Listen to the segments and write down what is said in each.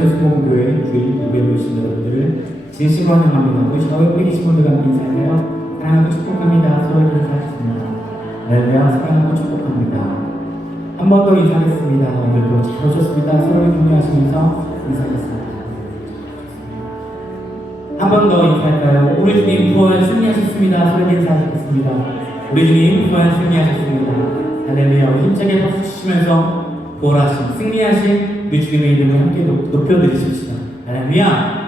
천수목교회 주일 예배에 오신 여러분들을 진심으로 환영합니다. 우리 저희 옆에 계신 분들과 함께 인사하며 사랑하고 축복합니다. 서로 인사하셨습니다. 할렐루야. 사랑하고 축복합니다. 한 번 더 인사하겠습니다. 오늘도 잘 오셨습니다. 서로 격려하시면서 인사하겠습니다. 한 번 더 인사할까요? 우리 주님 부활 승리하셨습니다. 서로 인사하겠습니다. 우리 주님 부활 승리하셨습니다. 할렐루야. 힘차게 박수 치시면서 부활하신 승리하신 우리 주님의 이름을 함께 높여드리십시다. 할렐루야.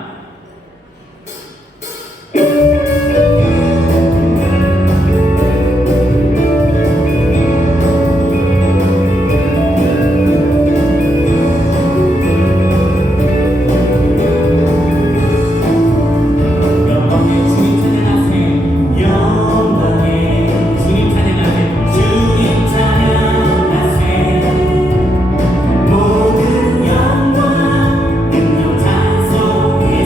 모든 영광, 능력, 찬송,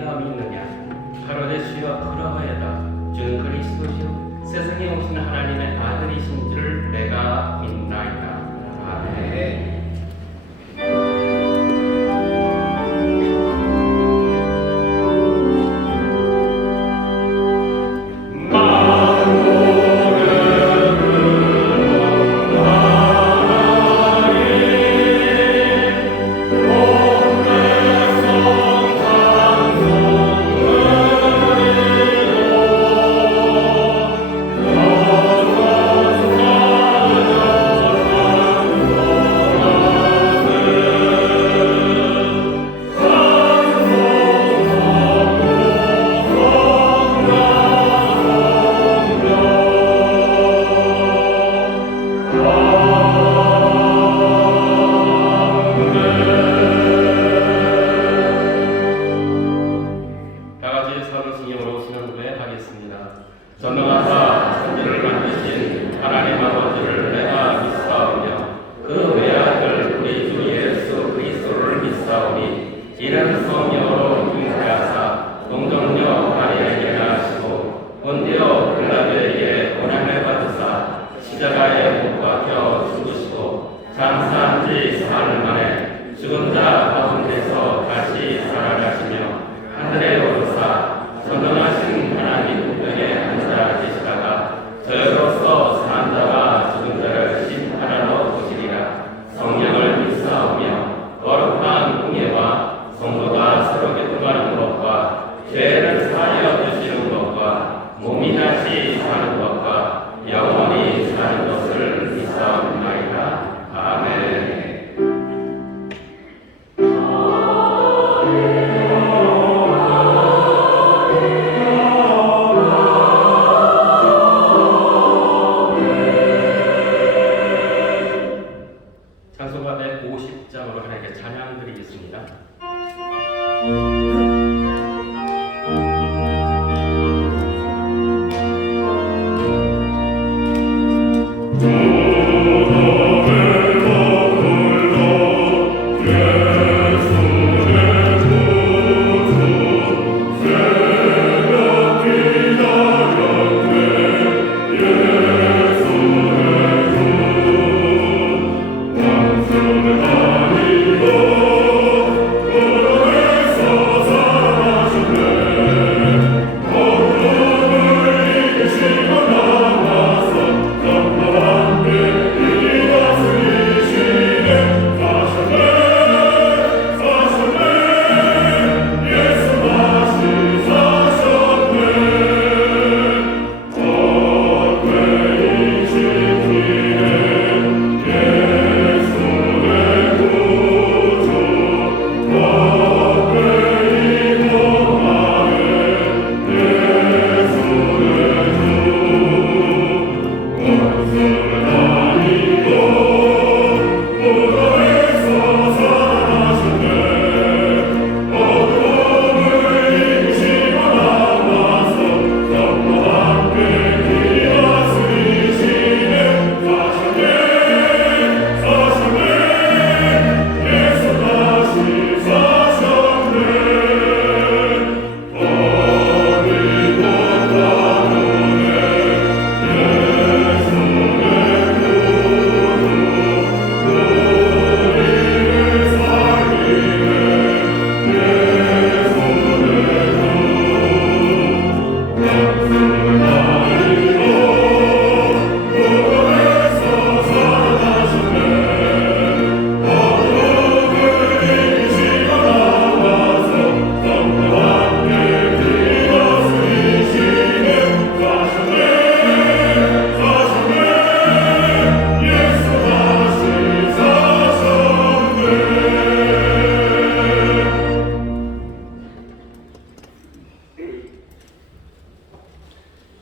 너희가 믿느냐? 가로되 주여 그러하여다. 주는 그리스도시요 세상에 오신 하나님의 아들이신 줄 내가 믿나이다. 아멘. 전능하사 천지를 만드신 하나님 아버지를 내가 믿사오며 그 외아들 우리 주 예수 그리스도를 믿사오니 이는 성령으로 잉태하사 동정녀 마리아에게 나시고 본디오 빌라도에게 고난을 받으사 십자가에 못 박혀 죽으시고 장사한 지 사흘 만에 죽은 자 가운데서 다시 살아나시며 하늘에 오르사 전능하신 하나님 우편에 앉아 계시다가 저희로서 산 자와 죽은 자를 심판하러 오시리라. 성령을 믿사오며 거룩한 공예와 성도가 서로 교통하는 것과 죄를 사하여 주시는 것과 몸이 다시 사는 것과 영원히 사는 것을 믿사옵나이다. 아멘. 찬송가 150장으로 하나님께 찬양 드리겠습니다.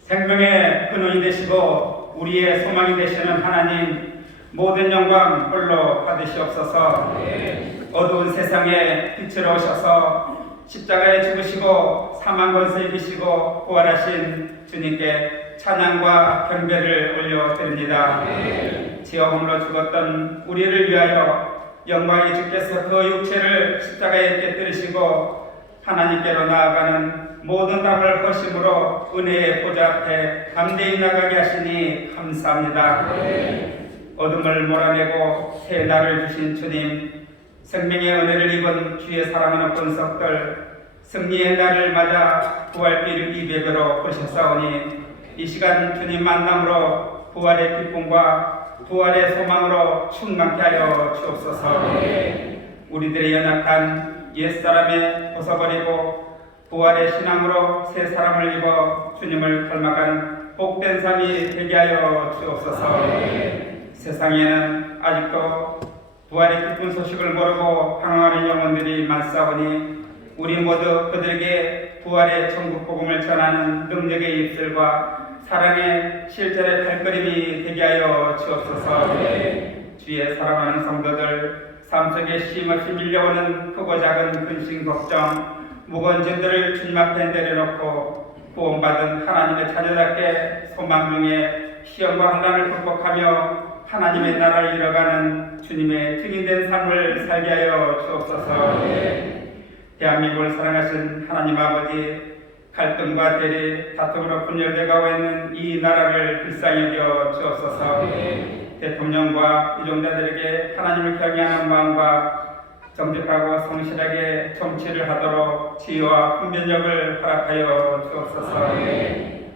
생명의 근원이 되시고 우리의 소망이 되시는 하나님, 모든 영광 홀로 받으시옵소서. 어두운 세상에 빛으로 오셔서 십자가에 죽으시고 사망 권세 이기시고 부활하신 주님께 찬양과 경배를 올려드립니다. 지어 홀로 죽었던 우리를 위하여 영광의 주께서 그 육체를 십자가에 깨뜨리시고 하나님께로 나아가는 모든 담을 허심으로 은혜의 보좌 앞에 담대히 나가게 하시니 감사합니다. 어둠을 몰아내고 새 날을 주신 주님, 생명의 은혜를 입은 주의 사랑하는 본석들, 승리의 날을 맞아 부활길 이백으로 보셨사오니 이 시간 주님 만남으로 부활의 기쁨과 부활의 소망으로 충만케 하여 주옵소서. 우리들의 연약한 옛사람에 벗어버리고 부활의 신앙으로 새 사람을 입어 주님을 닮아가는 복된 삶이 되게 하여 주옵소서. 세상에는 아직도 부활의 기쁜 소식을 모르고 방황하는 영혼들이 많사오니 우리 모두 그들에게 부활의 천국 복음을 전하는 능력의 입술과 사랑의 실전의 발걸음이 되게 하여 주옵소서. 주의 사랑하는 성도들, 삶 속에 쉼없이 밀려오는 크고 작은 근심 걱정, 무거운 짐들을 주님 앞에 내려놓고 구원받은 하나님의 자녀답게 소망 중에 시험과 환난을 극복하며 하나님의 나라를 이뤄가는 주님의 증인된 삶을 살게 하여 주옵소서. 대한민국을 사랑하신 하나님 아버지, 갈등과 대리, 다툼으로 분열되고 있는 이 나라를 불쌍히 여겨 주옵소서. 대통령과 이종자들에게 하나님을 경외하는 마음과 정직하고 성실하게 정치를 하도록 지혜와 분별력을 허락하여 주옵소서.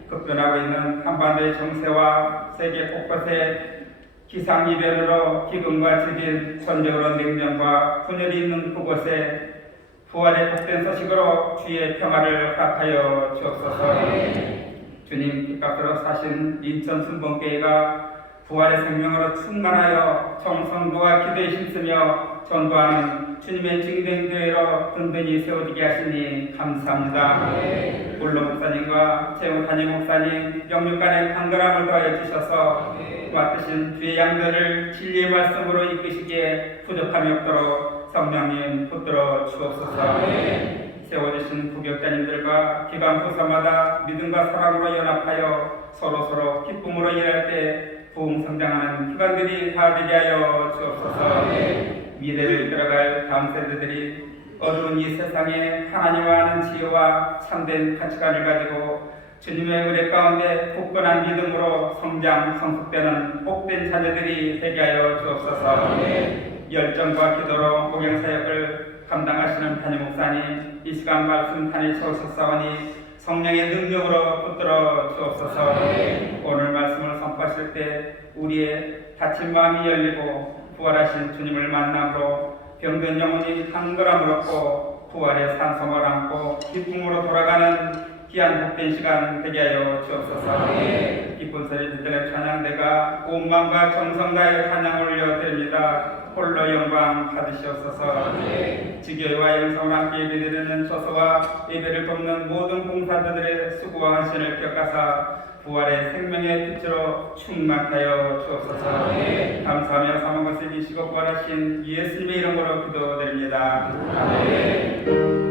급변하고 있는 한반도의 정세와 세계 곳곳에 기상이변으로 기근과 지진, 전쟁으로 냉전과 분열이 있는 그곳에 부활의 복된 소식으로 주의 평화를 허락하여 주옵소서. 주님 깃값으로 사신 인천 순복교회가 부활의 생명으로 충만하여 정성도와 기도에 힘쓰며 전도하는 주님의 증인 교회로 든든히 세워지게 하시니 감사합니다. 물로 목사님과 재우 단임 목사님 영육간의 간절함을 더해 주셔서 맡으신 주의 양들을 진리의 말씀으로 이끄시기에 부족함이 없도록 성령님 붙들어 주옵소서. 세워주신 부격자님들과 기관 부서마다 믿음과 사랑으로 연합하여 서로서로 기쁨으로 일할 때 부흥 성장하는 기관들이 다 되게 하여 주옵소서. 미래를 이끌어갈 다음 세대들이 어두운 이 세상에 하나님과 하는 지혜와 참된 가치관을 가지고 주님의 은혜 가운데 굳건한 믿음으로 성장 성숙되는 복된 자녀들이 되게 하여 주옵소서. 열정과 기도로 목양사역을 감당하시는 담임 목사님, 이 시간 말씀 단위 채우셨사오니 성령의 능력으로 붙들어 주옵소서. 오늘 말씀을 선포하실 때 우리의 닫힌 마음이 열리고 부활하신 주님을 만남으로 병든 영혼이 한걸음을 얻고 부활의 산성을 안고 기쁨으로 돌아가는 귀한 복된 시간 되게 하여 주옵소서. 기쁜 소리 듣는 찬양대가 온 마음과 정성 다하여 찬양을 올려드립니다. 홀로 영광 받으시옵소서. 지교회와 영성을 함께 예배드리는 처소와 예배를 돕는 모든 봉사자들의 수고와 헌신을 기억하사 부활의 생명의 빛으로 충만하여 주옵소서. 감사하며 사는 것을 이시고 부활하신 예수님의 이름으로 기도드립니다. 아멘.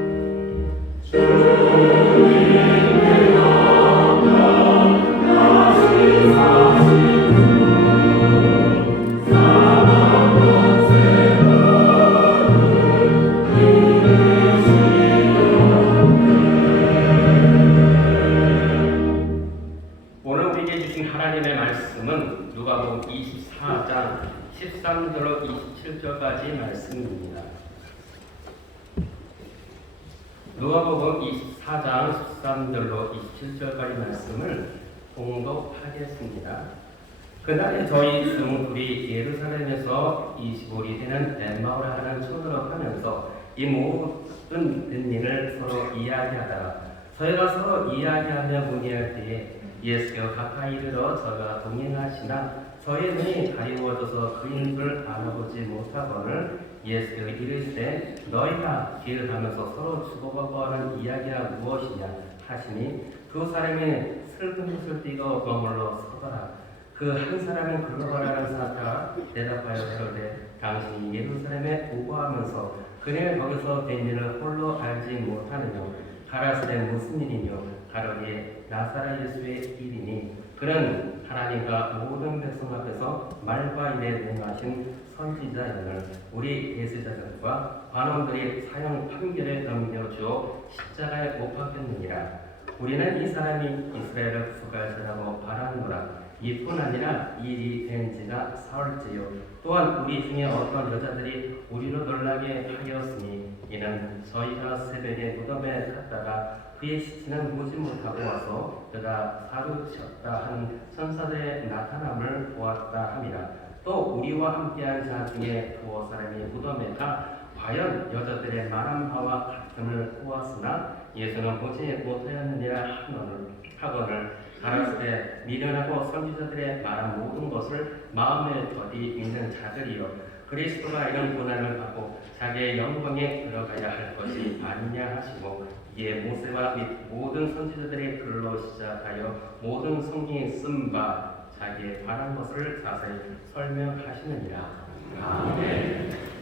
오늘 우리에게 주신 하나님의 말씀은 누가복음 24장 13절로 27절까지 말씀입니다. 누가복음 24장 13절로 27절까지 말씀을 봉독하겠습니다. 그날에 저희 스무둘이 예루살렘에서 25리 되는 엠마오를 하는 초대로 하면서 이 모든 일을 서로 이야기하다가 저희가 서로 이야기하며 문의할 때에 예수께서 가까이 이르러 저가 동행하시나 저의 눈이 가리워져서 그 인을 알아보지 못하거늘 예수께서 이르시되 너희가 길을 가면서 서로 주고받고 하는 이야기가 무엇이냐 하시니 두 사람이 슬픈 것을 띠고 머물러 서더라. 그 한 사람은 글로바라는 사자가 대답하여 이르되 당신이 예루살렘에 오고 하면서 그를 거기서 된 일을 홀로 알지 못하느냐 가라사대 무슨 일이뇨 가로되 나사렛 예수의 일이니 그는 하나님과 모든 백성 앞에서 말과 일에 능하신 선지자연을 우리 대제사장과 관원들이 사형 판결에 넘겨주어 십자가에 못 박혔느니라. 우리는 이 사람이 이스라엘을 구속할 자라고 바라노라. 이뿐 아니라 일이 된 지가 사흘째요. 또한 우리 중에 어떤 여자들이 우리로 놀라게 하였으니 이는 저희가 새벽에 무덤에 갔다가 그의 시체는 보지 못하고 와서 그가 사르셨다 한 천사들의 나타남을 보았다 함이라. 또 우리와 함께한 자 중에 두어 사람이 무덤에 가 과연 여자들의 말한 바와 같음을 보았으나 예수는 보지 못하였느니라 하거늘 가라사대 미련하고 선지자들의 말한 모든 것을 마음에 더디 믿는 자들이여 그리스도가 이런 고난을 받고 자기의 영광에 들어가야 할 것이 아니냐 하시고 이에 모세와 및 모든 선지자들의 글로 시작하여 모든 성경에 쓴 바 자기에 관한 것을 자세히 설명하시느니라. 아멘.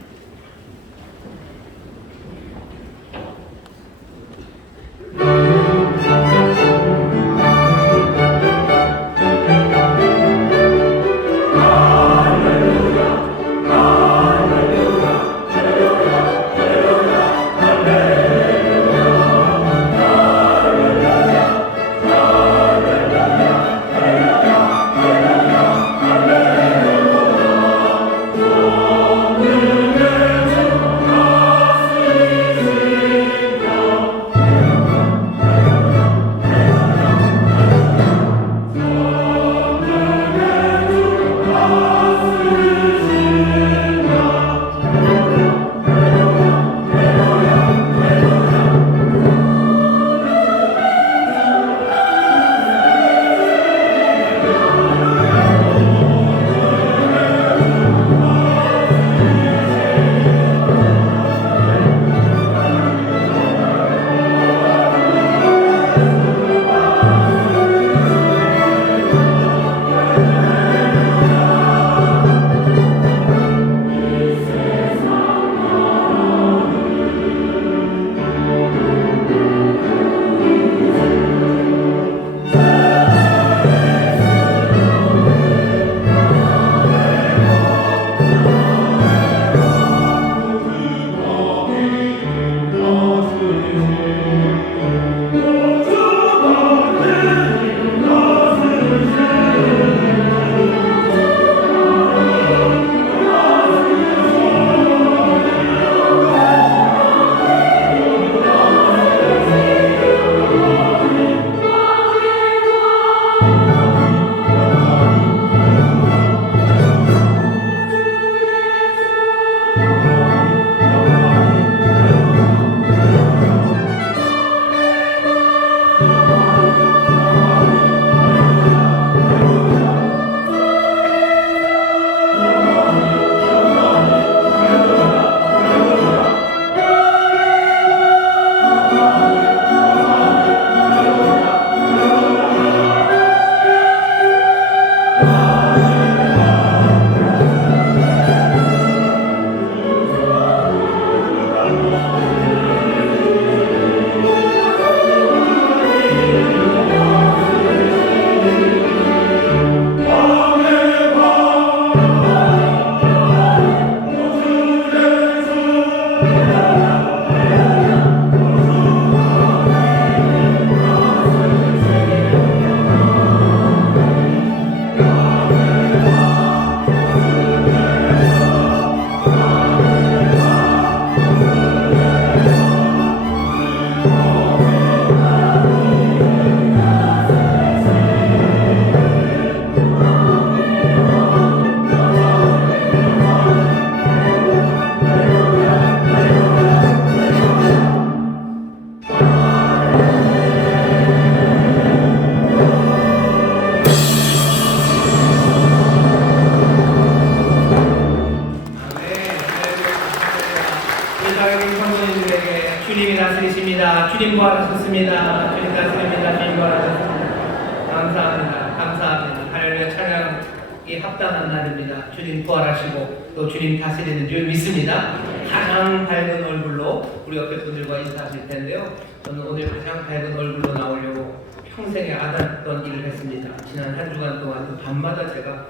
주님 부활하셨습니다. 주님 다스립니다. 주님 부활하셨습니다. 감사합니다. 감사합니다. 할렐루야 찬양이 합당한 날입니다. 주님 부활하시고 또 주님 다스리는 줄 믿습니다. 가장 밝은 얼굴로 우리 옆에 분들과 인사하실 텐데요. 저는 오늘 가장 밝은 얼굴로 나오려고 평생에 안 했던 일을 했습니다. 지난 한 주간 동안 그 밤마다 제가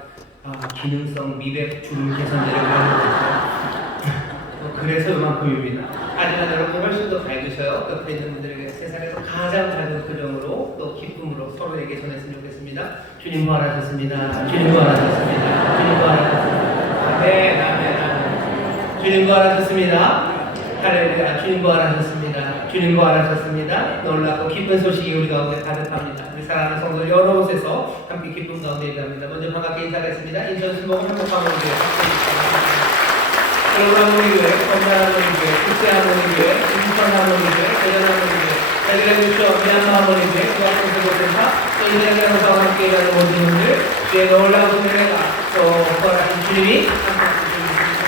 기능성 미백 주름 개선제를 배워먹었어요. 그래서 이만큼입니다. 하지만 여러분 훨씬 더 밝으셔요. 옆에 있는 분들에게 세상에서 가장 작은 표정으로 또 기쁨으로 서로에게 전했으면 좋겠습니다. 주님 부활하셨습니다. 주님 부활하셨습니다. 주님 부활하셨습니다. 아멘, 아멘, 아멘. 주님 부활하셨습니다. 할렐루야. 주님 부활하셨습니다. 주님 부활하셨습니다. 놀랍고 기쁜 소식이 우리 가운데 가득합니다. 우리 사랑하는 성도 여러 곳에서 함께 기쁨 가운데 예배합니다. 먼저 반갑게 인사하겠습니다. 인천 순복음 행복하모니교회 여러분 하모니교회, 건강 하모니교회, 국제 하모니교회, 인천 하모니교회, 대전 하모니교회, 대전교회, 미얀마 하모니교회, 중앙성서교센터, 또 인대장사와 함께 일하는 모든 분들, 주의 놀라운 은혜가 또 부활하신 주님이 함께하신 주님입니다.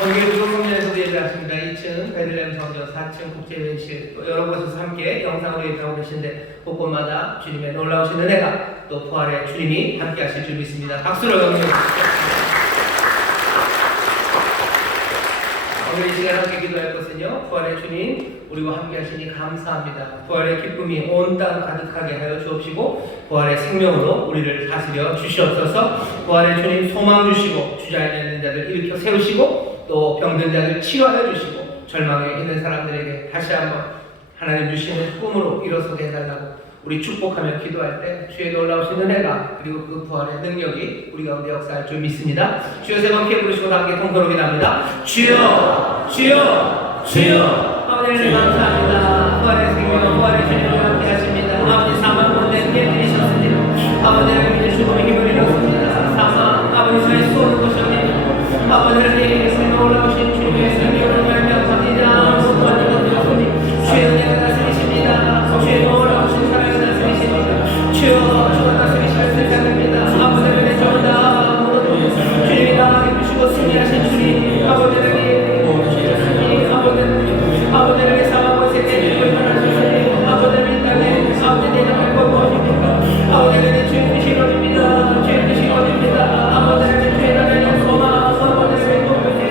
번개주로 성전에서도 예배하십니다. 2층 베들레헴 성전, 4층 국제회의실, 또 여러 곳에서 함께 영상으로 예배하고 계신데 곳곳마다 주님의 놀라우신 은혜가 또 부활의 주님이 함께하실 줄 믿습니다. 박수로 영광해 주십시오. 오늘 이 시간 함께 기도할 것은요, 부활의 주님 우리와 함께 하시니 감사합니다. 부활의 기쁨이 온 땅 가득하게 하여 주옵시고 부활의 생명으로 우리를 다스려 주시옵소서. 부활의 주님 소망 주시고 주저앉아 있는 자들 일으켜 세우시고 또 병든 자들 치료하여 주시고 절망에 있는 사람들에게 다시 한번 하나님 주시는 꿈으로 일어서게 해달라고 우리 축복하며 기도할 때 주의 놀라우신 은혜가 그리고 그 부활의 능력이 우리 가운데 역사할 줄 믿습니다. 주여 세 번 피해 부르시고 함께 통성으로 기도합니다. 주여 주여 주여. 아버지 감사합니다. 부활의 생명 부활의 주님과 함께 하십니다. 아버지 사망 가운데 깨뜨리셨습니다. 아버지 하나님의 죽음의 힘을 잃었습니다. 사망 아버지 저희 쏘는 것이 아닙니다. 아버지 하나님의 생명 올라오신 주님의 생명을 말미암습니다. 모든 것들 주님 주의 은혜가 다스리십니다. 주의 놀라우신 주여 주가 다스리실 세상입니다. 아버지의 정답 주님이 나가게 주시고 승리하신 주님 아버지에게 주님 아버지에게 사망과 세계를 불편하신 주님 아버지를 이 땅에 아버지 대답할 것 무엇입니까? 아버지에게 주님이 싫어집니다. 주님이 싫어집니다. 아버지에게 죄를 내는 소망 아버지에게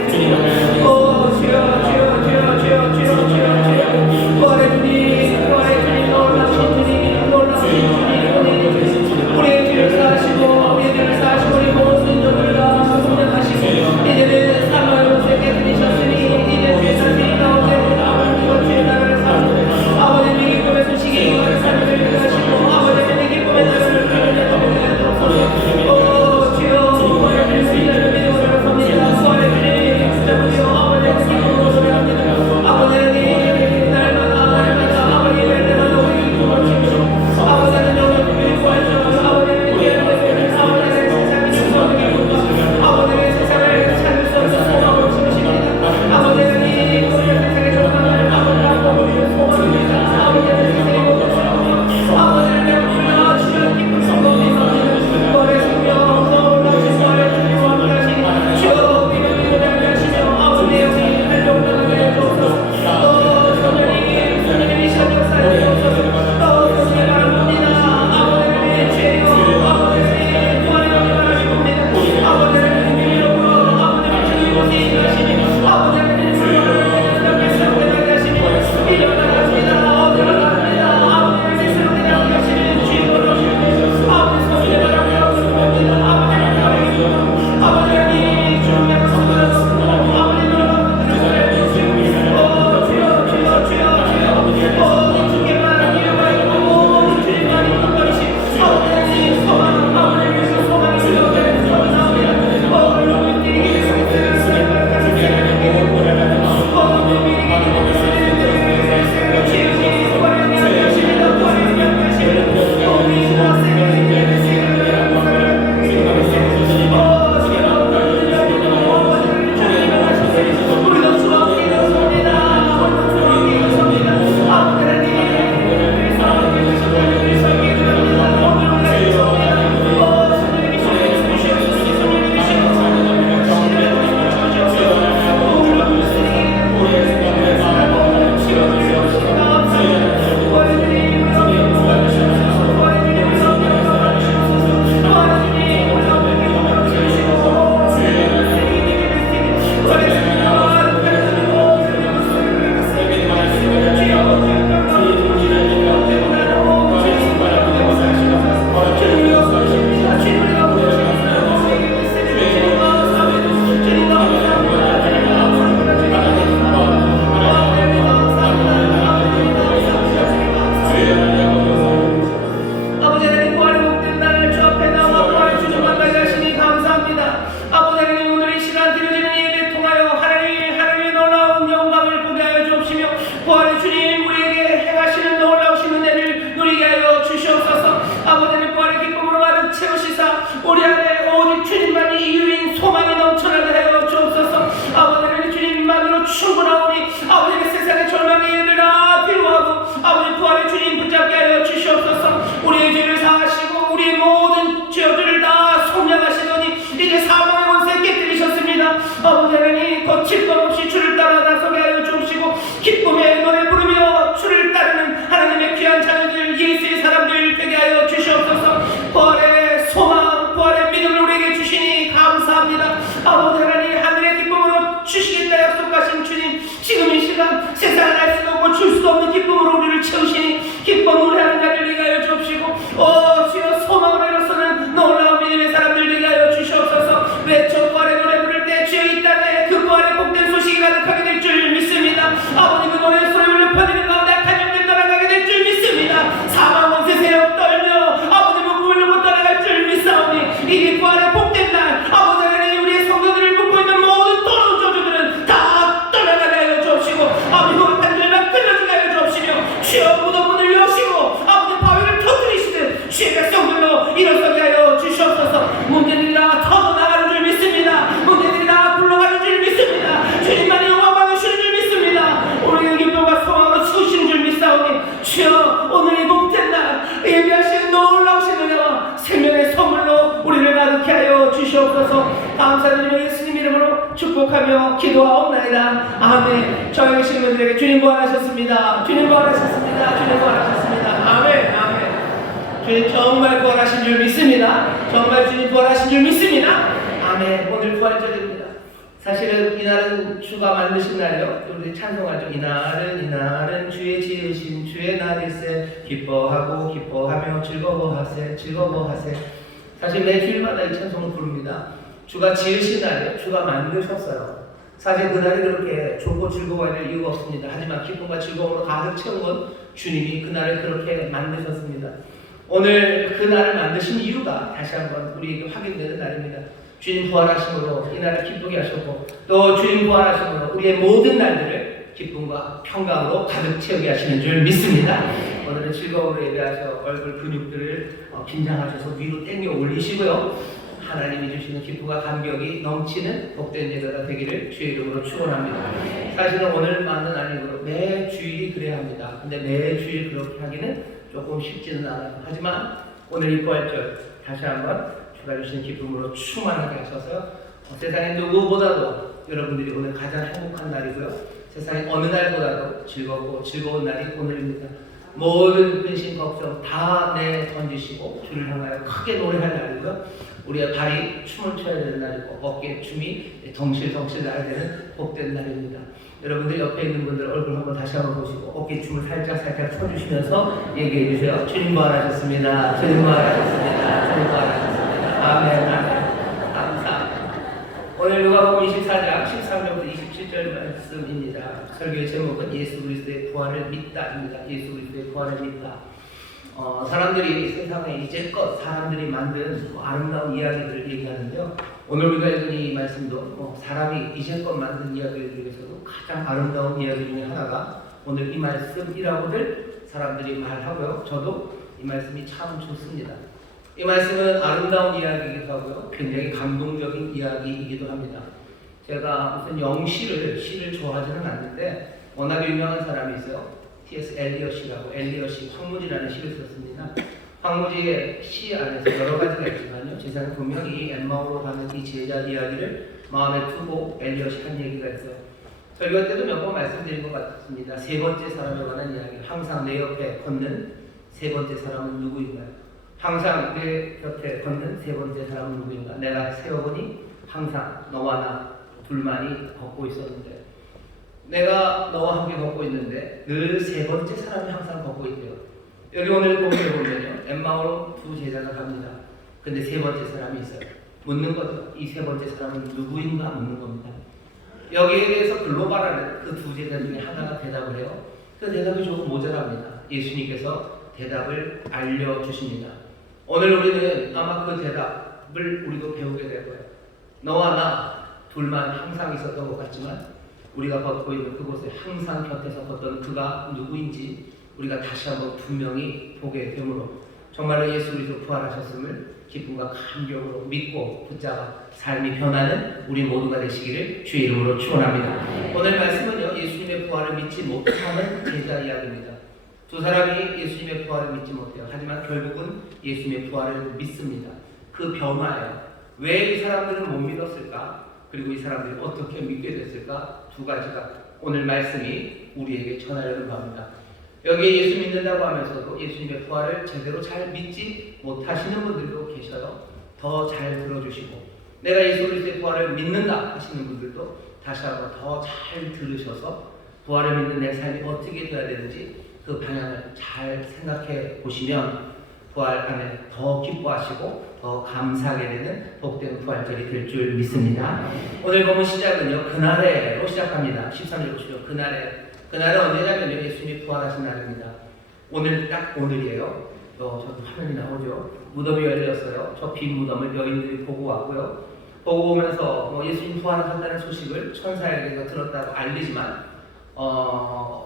아버지 하나님 거칠 것 없이 주를 따라 나서게 하여 주옵시고 기쁨의 노래 부르며 주를 따르는 하나님의 귀한 자녀들 예수의 사람들 되게 하여 주시옵소서. 부활의 소망 부활의 믿음을 우리에게 주시니 감사합니다. 아버지 하나님 하늘의 기쁨으로 주시겠다 약속하신 주님 지금 이 시간 세상을 알 수도 없고 줄 수도 없는 기쁨으로 우리를 채우시니 기쁨 노래하는 자들 되게 하여 주옵시고 주여 소망으로 일어서는 놀라운 믿음의 사람들 되게 하여 주시옵소서. 외쳐 부활의 노래 부를 때 주여 이 땅에 그 부활의 복된 소식이 가득하게 될 줄 믿습니다. 아버지 그 노래 소리 울려 퍼지는 가운데 악한 영들 떠나가게 될 줄 믿습니다. 사망 원세 세력 떨며 아버지 묶음을 못 떠나갈 줄 믿사오니 이게 부활의 복된 날 아버지 하나님 우리의 성도들을 묶고 있는 모든 더러운 저주들은 다 떠나가게 하여 주옵시고 아버지 거룩한 절망 끊어지게 하여 주옵시며 주여 무덤문을 여시고 아버지 바위를 터뜨리시듯 주의 백성들로 일어서게 하여 주시옵소서. 문제들이라 터져나가는 줄 믿습니다. 문제들이라 굴러가는 줄 믿습니다. 주님만이 영광 받으시는 줄 믿습니다. 오늘 기쁨과 소망으로 치우시는 줄 믿사오니 주여 오늘 이 복된 날 예비하신 놀라우신 은혜와 생명의 선물로 우리를 가득해 하여 주시옵소서. 감사드리며 예수님 이름으로 축복하며 기도하옵나이다. 아멘. 저희 계신 분들에게 주님 부활하셨습니다. 주님 부활하셨습니다. 주님 부활하셨습니다. 아멘. 아멘. 주님 정말 부활하신 줄 믿습니다. 정말 주님 부활하신 줄 믿습니다. 아멘. 오늘 부활절입니다. 사실은 이날은 주가 만드신 날이요. 우리 찬송하죠. 이날은 주의 지으신 주의 날일세 기뻐하고 기뻐하며 즐거워하세 즐거워하세. 사실 매 주일마다 이 찬송을 부릅니다. 주가 지으신 날이요. 주가 만드셨어요. 사실 그날이 그렇게 좋고 즐거워야 될 이유가 없습니다. 하지만 기쁨과 즐거움으로 가득 채운 건 주님이 그날을 그렇게 만드셨습니다. 오늘 그날을 만드신 이유가 다시 한번 우리에게 확인되는 날입니다. 주님 부활하심으로 이 날을 기쁘게 하셨고 또 주님 부활하심으로 우리의 모든 날들을 기쁨과 평강으로 가득 채우게 하시는 줄 믿습니다. 오늘은 즐거움으로 예배하셔 얼굴 근육들을 긴장하셔서 위로 땡겨 올리시고요. 하나님이 주시는 기쁨과 감격이 넘치는 복된 예배가 되기를 주의 이름으로 축원합니다. 사실은 오늘만은 아니고 매 주일이 그래야 합니다. 근데 매 주일 그렇게 하기는 조금 쉽지는 않아요. 하지만 오늘 이 부활절 다시 한번 주가 주신 기쁨으로 충만하게 하셔서 세상의 누구보다도 여러분들이 오늘 가장 행복한 날이고요. 세상의 어느 날보다도 즐겁고 즐거운 날이 오늘입니다. 모든 근심 걱정 다 내던지시고 주를 향하여 크게 노래할 날이고요. 우리의 발이 춤을 춰야 되는 날이고 어깨에 춤이 덩실덩실 나야 되는 복된 날입니다. 여러분들 옆에 있는 분들 얼굴 한번 다시 한번 보시고 어깨 춤을 살짝 춰주시면서 얘기해 주세요. 주님 부활하셨습니다. 주님 부활하셨습니다. 주님 부활하셨습니다. 아멘. 아멘. 감사합니다. 오늘 누가복음 24장 13절부터 27절 말씀입니다. 설교의 제목은 예수 그리스도의 부활을 믿다입니다. 예수 그리스도의 부활을 믿다. 사람들이 세상에 이제껏 사람들이 만든 아름다운 이야기들을 얘기하는데요. 오늘 우리가 읽은 이 말씀도 사람이 이제껏 만든 이야기들 중에서도 가장 아름다운 이야기 중에 하나가 오늘 이 말씀이라고들 사람들이 말하고요. 저도 이 말씀이 참 좋습니다. 이 말씀은 아름다운 이야기이기도 하고요. 굉장히 감동적인 이야기이기도 합니다. 제가 무슨 시를 좋아하지는 않는데 워낙 유명한 사람이 있어요. T.S. 엘리엇이라고 엘리엇이 황무지라는 시를 썼습니다. 황무지의 시 안에서 여러 가지가 있지만요. 제자는 분명히 엠마오로 가는 이 제자 이야기를 마음에 두고 엘리엇이 한 얘기가 있어요. 설교 때도 몇 번 말씀드린 것 같습니다. 세 번째 사람에 관한 이야기. 항상 내 옆에 걷는 세 번째 사람은 누구인가요? 항상 내 옆에 걷는 세 번째 사람은 누구인가? 내가 세어보니 항상 너와 나 둘만이 걷고 있었는데 내가 너와 함께 걷고 있는데 늘 세 번째 사람이 항상 걷고 있대요. 여기 오늘 본문에 보면요. 엠마오로 두 제자가 갑니다. 근데 세 번째 사람이 있어요. 묻는 거죠. 이 세 번째 사람은 누구인가 묻는 겁니다. 여기에 대해서 글로벌하는 그 두 제자 중에 하나가 대답을 해요. 그 대답이 조금 모자랍니다. 예수님께서 대답을 알려주십니다. 오늘 우리는 아마 그 대답을 우리도 배우게 될 거예요. 너와 나 둘만 항상 있었던 것 같지만 우리가 걷고 있는 그곳에 항상 곁에서 걷던 그가 누구인지 우리가 다시 한번 분명히 보게 되므로 정말로 예수 그리스도 부활하셨음을 기쁨과 감격으로 믿고 붙잡아 삶이 변하는 우리 모두가 되시기를 주의 이름으로 축원합니다. 오늘 말씀은요. 예수님의 부활을 믿지 못하는 제자 이야기입니다. 두 사람이 예수님의 부활을 믿지 못해요. 하지만 결국은 예수님의 부활을 믿습니다. 그 변화예요. 왜 이 사람들은 못 믿었을까? 그리고 이 사람들이 어떻게 믿게 됐을까? 두 가지가 오늘 말씀이 우리에게 전하려는 겁니다. 여기에 예수 믿는다고 하면서도 예수님의 부활을 제대로 잘 믿지 못하시는 분들도 계셔요. 더 잘 들어주시고, 내가 예수 그리스도의 부활을 믿는다 하시는 분들도 다시 한번 더 잘 들으셔서 부활을 믿는 내 삶이 어떻게 되어야 되는지 그 방향을 잘 생각해 보시면 부활 안에 더 기뻐하시고 더 감사하게 되는 복된 부활절이 될 줄 믿습니다. 오늘 보면 시작은요, 그날에로 시작합니다. 13절 보시죠. 그날은 언제냐면요, 예수님이 부활하신 날입니다. 오늘 딱 오늘이에요. 저도 화면이 나오죠. 무덤이 열렸어요. 저 빈 무덤을 여인들이 보고 왔고요. 보고 오면서 예수님 부활하셨다는 소식을 천사에게서 들었다고 알리지만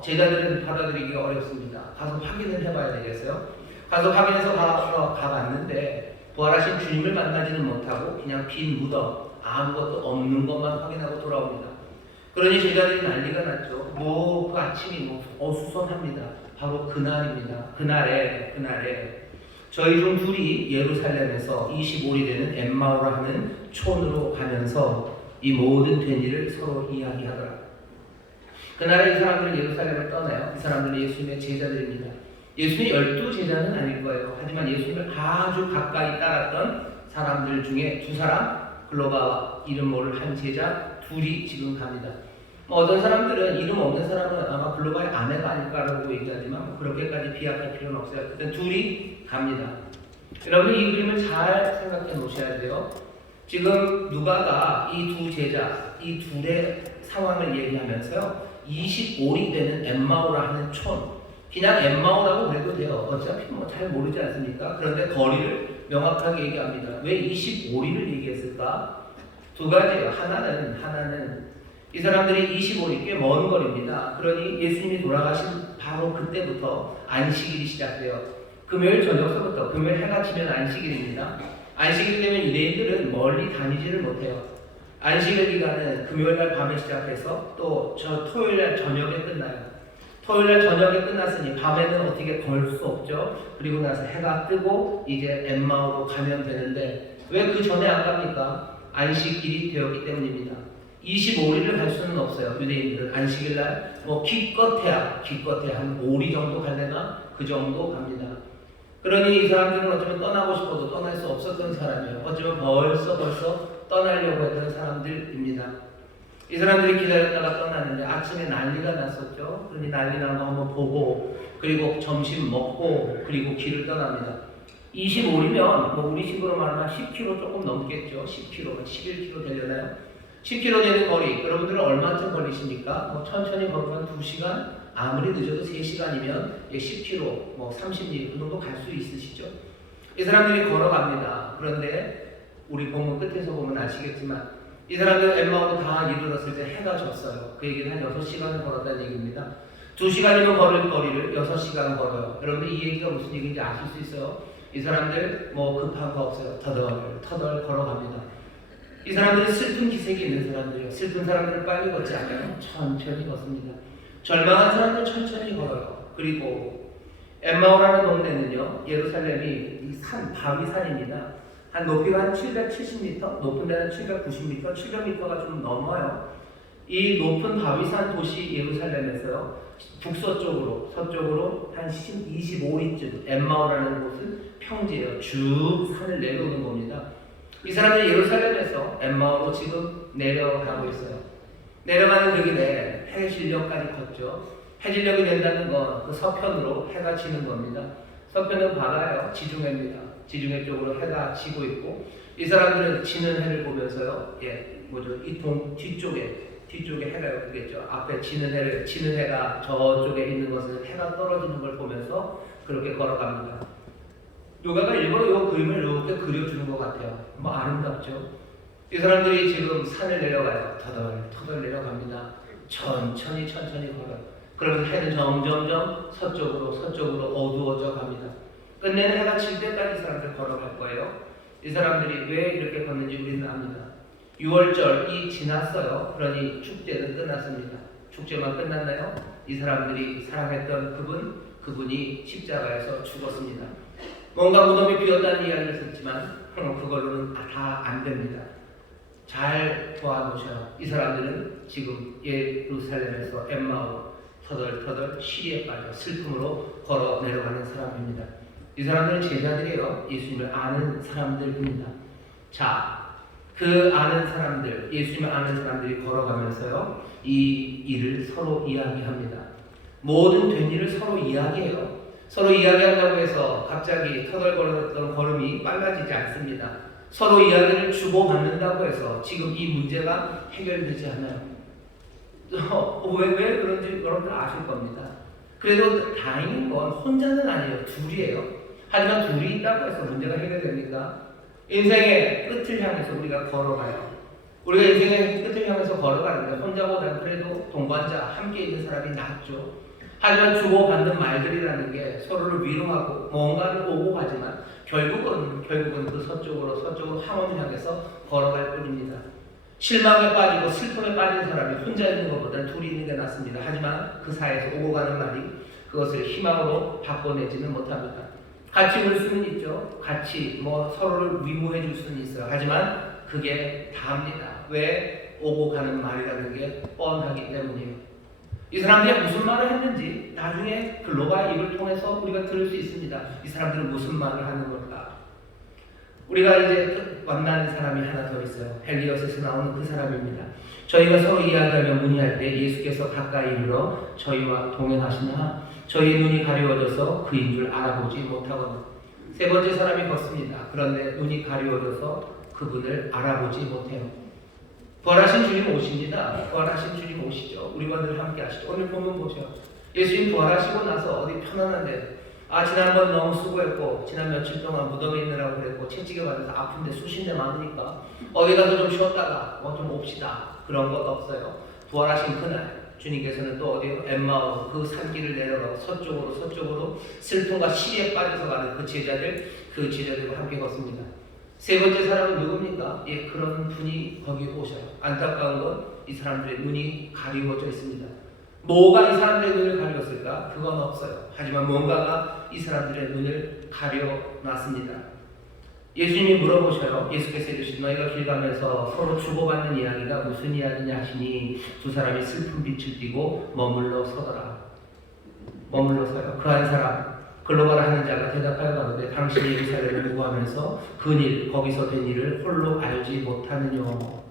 제자들은 받아들이기가 어렵습니다. 가서 확인을 해봐야 되겠어요. 가서 확인해서 가봤는데 부활하신 주님을 만나지는 못하고 그냥 빈 무덤, 아무것도 없는 것만 확인하고 돌아옵니다. 그러니 제자들이 난리가 났죠. 그 아침이 어수선합니다. 바로 그날입니다. 그날에 저희 중 둘이 예루살렘에서 25리 되는 엠마오라 하는 촌으로 가면서 이 모든 된 일을 서로 이야기하더라. 그날에 이 사람들은 예루살렘을 떠나요. 이 사람들은 예수님의 제자들입니다. 예수님의 12제자는 아닐 거예요. 하지만 예수님을 아주 가까이 따랐던 사람들 중에 두 사람, 글로바와 이름 모를 한 제자 둘이 지금 갑니다. 어떤 사람들은 이름 없는 사람은 아마 글로바의 아내가 아닐까라고 얘기하지만 그렇게까지 비약할 필요는 없어요. 일단 둘이 갑니다. 여러분이 이 그림을 잘 생각해 놓으셔야 돼요. 지금 누가가 이 두 제자, 이 둘의 상황을 얘기하면서요, 25리 되는 엠마오라 하는 촌, 그냥 엠마오라고 그래도 돼요. 어차피 잘 모르지 않습니까? 그런데 거리를 명확하게 얘기합니다. 왜 25리를 얘기했을까? 두 가지예요. 하나는 이 사람들이 25리 꽤 먼 거리입니다. 그러니 예수님이 돌아가신 바로 그때부터 안식일이 시작돼요. 금요일 저녁서부터, 금요일 해가 지면 안식일입니다. 안식일 되면 유대인들은 멀리 다니지를 못해요. 안식일 기간은 금요일날 밤에 시작해서 또 토요일날 저녁에 끝나요. 토요일날 저녁에 끝났으니 밤에는 어떻게 걸 수 없죠. 그리고 나서 해가 뜨고 이제 엠마오로 가면 되는데 왜 그 전에 안 갑니까? 안식일이 되었기 때문입니다. 25리를 갈 수는 없어요. 유대인들은 안식일날 기껏해야 한 5리 정도 갈래나 그 정도 갑니다. 그러니 이 사람들은 어쩌면 떠나고 싶어도 떠날 수 없었던 사람이에요. 어쩌면 벌써 떠나려고 했던 사람들입니다. 이 사람들이 기다렸다가 떠나는데 아침에 난리가 났었죠. 그러니 난리 난 거 한번 보고 그리고 점심 먹고 그리고 길을 떠납니다. 25리면 우리 식으로 말하면 10km 조금 넘겠죠. 10km, 11km 되려나요? 10km 되는 거리, 여러분들은 얼마쯤 걸리십니까? 천천히 걸으면 2시간, 아무리 늦어도 3시간이면 10km, 30리 그 정도 갈 수 있으시죠? 이 사람들이 걸어갑니다. 그런데 우리 본문 끝에서 보면 아시겠지만 이 사람들 엠마오로 다 이르렀을 때 해가 졌어요. 그 얘기는 한 6시간을 걸었다는 얘기입니다. 2시간이면 걸을 거리를 6시간 걸어요. 여러분들 이 얘기가 무슨 얘기인지 아실 수 있어요? 이 사람들 급한 거 없어요. 터덜 걸어갑니다. 이 사람들은 슬픈 기색이 있는 사람들이에요. 슬픈 사람들은 빨리 걷지 않아요. 천천히 걷습니다. 절망한 사람들 천천히 걸어요. 그리고 엠마오라는 동네는요, 예루살렘이 이 바위산입니다. 한 높이가 한 770m, 높은 데는 790m, 700m가 좀 넘어요. 이 높은 바위산 도시 예루살렘에서요, 서쪽으로 한 25리쯤 엠마오라는 곳은 평지예요. 쭉 산을 내려오는 겁니다. 이 사람들이 예루살렘에서 엠마오로 지금 내려가고 있어요. 내려가는 길에 해질녘까지 걷죠. 해질녘이 된다는 건 그 서편으로 해가 지는 겁니다. 서편은 바다예요. 지중해입니다. 지중해 쪽으로 해가 지고 있고 이 사람들은 지는 해를 보면서요. 이 뒤쪽에 해가 있겠죠. 앞에 지는 해가 저쪽에 있는 것은 해가 떨어지는 걸 보면서 그렇게 걸어갑니다. 누가가 일부러 이 그림을 이렇게 그려주는 것 같아요. 아름답죠? 이 사람들이 지금 산을 내려가요. 터덜 내려갑니다. 천천히 걸어요. 그러면서 해는 점점점 서쪽으로 어두워져 갑니다. 끝내는 해가 질 때까지 이 사람들 걸어갈 거예요. 이 사람들이 왜 이렇게 걷는지 우리는 압니다. 6월절이 지났어요. 그러니 축제는 끝났습니다. 축제만 끝났나요? 이 사람들이 사랑했던 그분이 십자가에서 죽었습니다. 뭔가 무덤이 비었다는 이야기를 듣지만 그걸로는 다 안 됩니다. 잘 도와보셔요. 이 사람들은 지금 예루살렘에서 엠마오 터덜터덜 시리에 빠져 슬픔으로 걸어 내려가는 사람입니다. 이 사람들은 제자들이에요. 예수님을 아는 사람들입니다. 자, 그 아는 사람들, 예수님을 아는 사람들이 걸어가면서요, 이 일을 서로 이야기합니다. 모든 된 일을 서로 이야기해요. 서로 이야기한다고 해서 갑자기 터덜거렸던 걸음이 빨라지지 않습니다. 서로 이야기를 주고받는다고 해서 지금 이 문제가 해결되지 않아요. 왜 그런지 여러분들 아실 겁니다. 그래도 다행인 건 혼자는 아니에요. 둘이에요. 하지만 둘이 있다고 해서 문제가 해결됩니까? 인생의 끝을 향해서 우리가 걸어가요. 우리가 인생의 끝을 향해서 걸어가는데 혼자보다는 그래도 동반자, 함께 있는 사람이 낫죠. 하지만 주고받는 말들이라는 게 서로를 위로하고 뭔가를 오고 가지만 결국은 그 서쪽으로 항원을 향해서 걸어갈 뿐입니다. 실망에 빠지고 슬픔에 빠진 사람이 혼자 있는 것보다는 둘이 있는 게 낫습니다. 하지만 그 사이에서 오고 가는 말이 그것을 희망으로 바꿔내지는 못합니다. 같이 울 수는 있죠. 같이 서로를 위로해 줄 수는 있어요. 하지만 그게 다입니다. 왜? 오고 가는 말이라는 게 뻔하기 때문이에요. 이 사람들이 무슨 말을 했는지 나중에 글로바 입을 통해서 우리가 들을 수 있습니다. 이 사람들은 무슨 말을 하는 걸까? 우리가 이제 만나는 사람이 하나 더 있어요. 헬리엇에서 나오는 그 사람입니다. 저희가 서로 이야기하며 문의할 때 예수께서 가까이 이르러 저희와 동행하시나 저희의 눈이 가려워져서 그인 줄 알아보지 못하거든. 세 번째 사람이 걷습니다. 그런데 눈이 가려워져서 그분을 알아보지 못해요. 부활하신 주님 오십니다. 부활하신 주님 오시죠. 우리와 늘 함께 하시죠. 오늘 보면 보세요. 예수님 부활하시고 나서 어디 편안한데 지난번 너무 수고했고 지난 며칠 동안 무덤에 있느라고 그랬고 채찍에 맞아서 아픈데 수신데 많으니까 어디 가서 좀 쉬었다가 좀 옵시다. 그런 것 없어요. 부활하신 그날 주님께서는 또 어디요? 엠마오 그 산길을 내려가 서쪽으로 슬픔과 시리에 빠져서 가는 그 제자들과 함께 걷습니다. 세 번째 사람은 누굽니까? 그런 분이 거기 오셔요. 안타까운 건 이 사람들의 눈이 가리워져 있습니다. 뭐가 이 사람들의 눈을 가리웠을까? 그건 없어요. 하지만 뭔가가 이 사람들의 눈을 가려놨습니다. 예수님이 물어보셔요. 예수께서 이르시되 너희가 길 가면서 서로 주고받는 이야기가 무슨 이야기냐 하시니 두 사람이 슬픈 빛을 띠고 머물러 서더라. 머물러 서요. 그 한 사람 글로바를 하는 자가 대답하여 가로되 당신이 예루살렘을 구하면서 그 일 거기서 된 일을 홀로 알지 못하느뇨.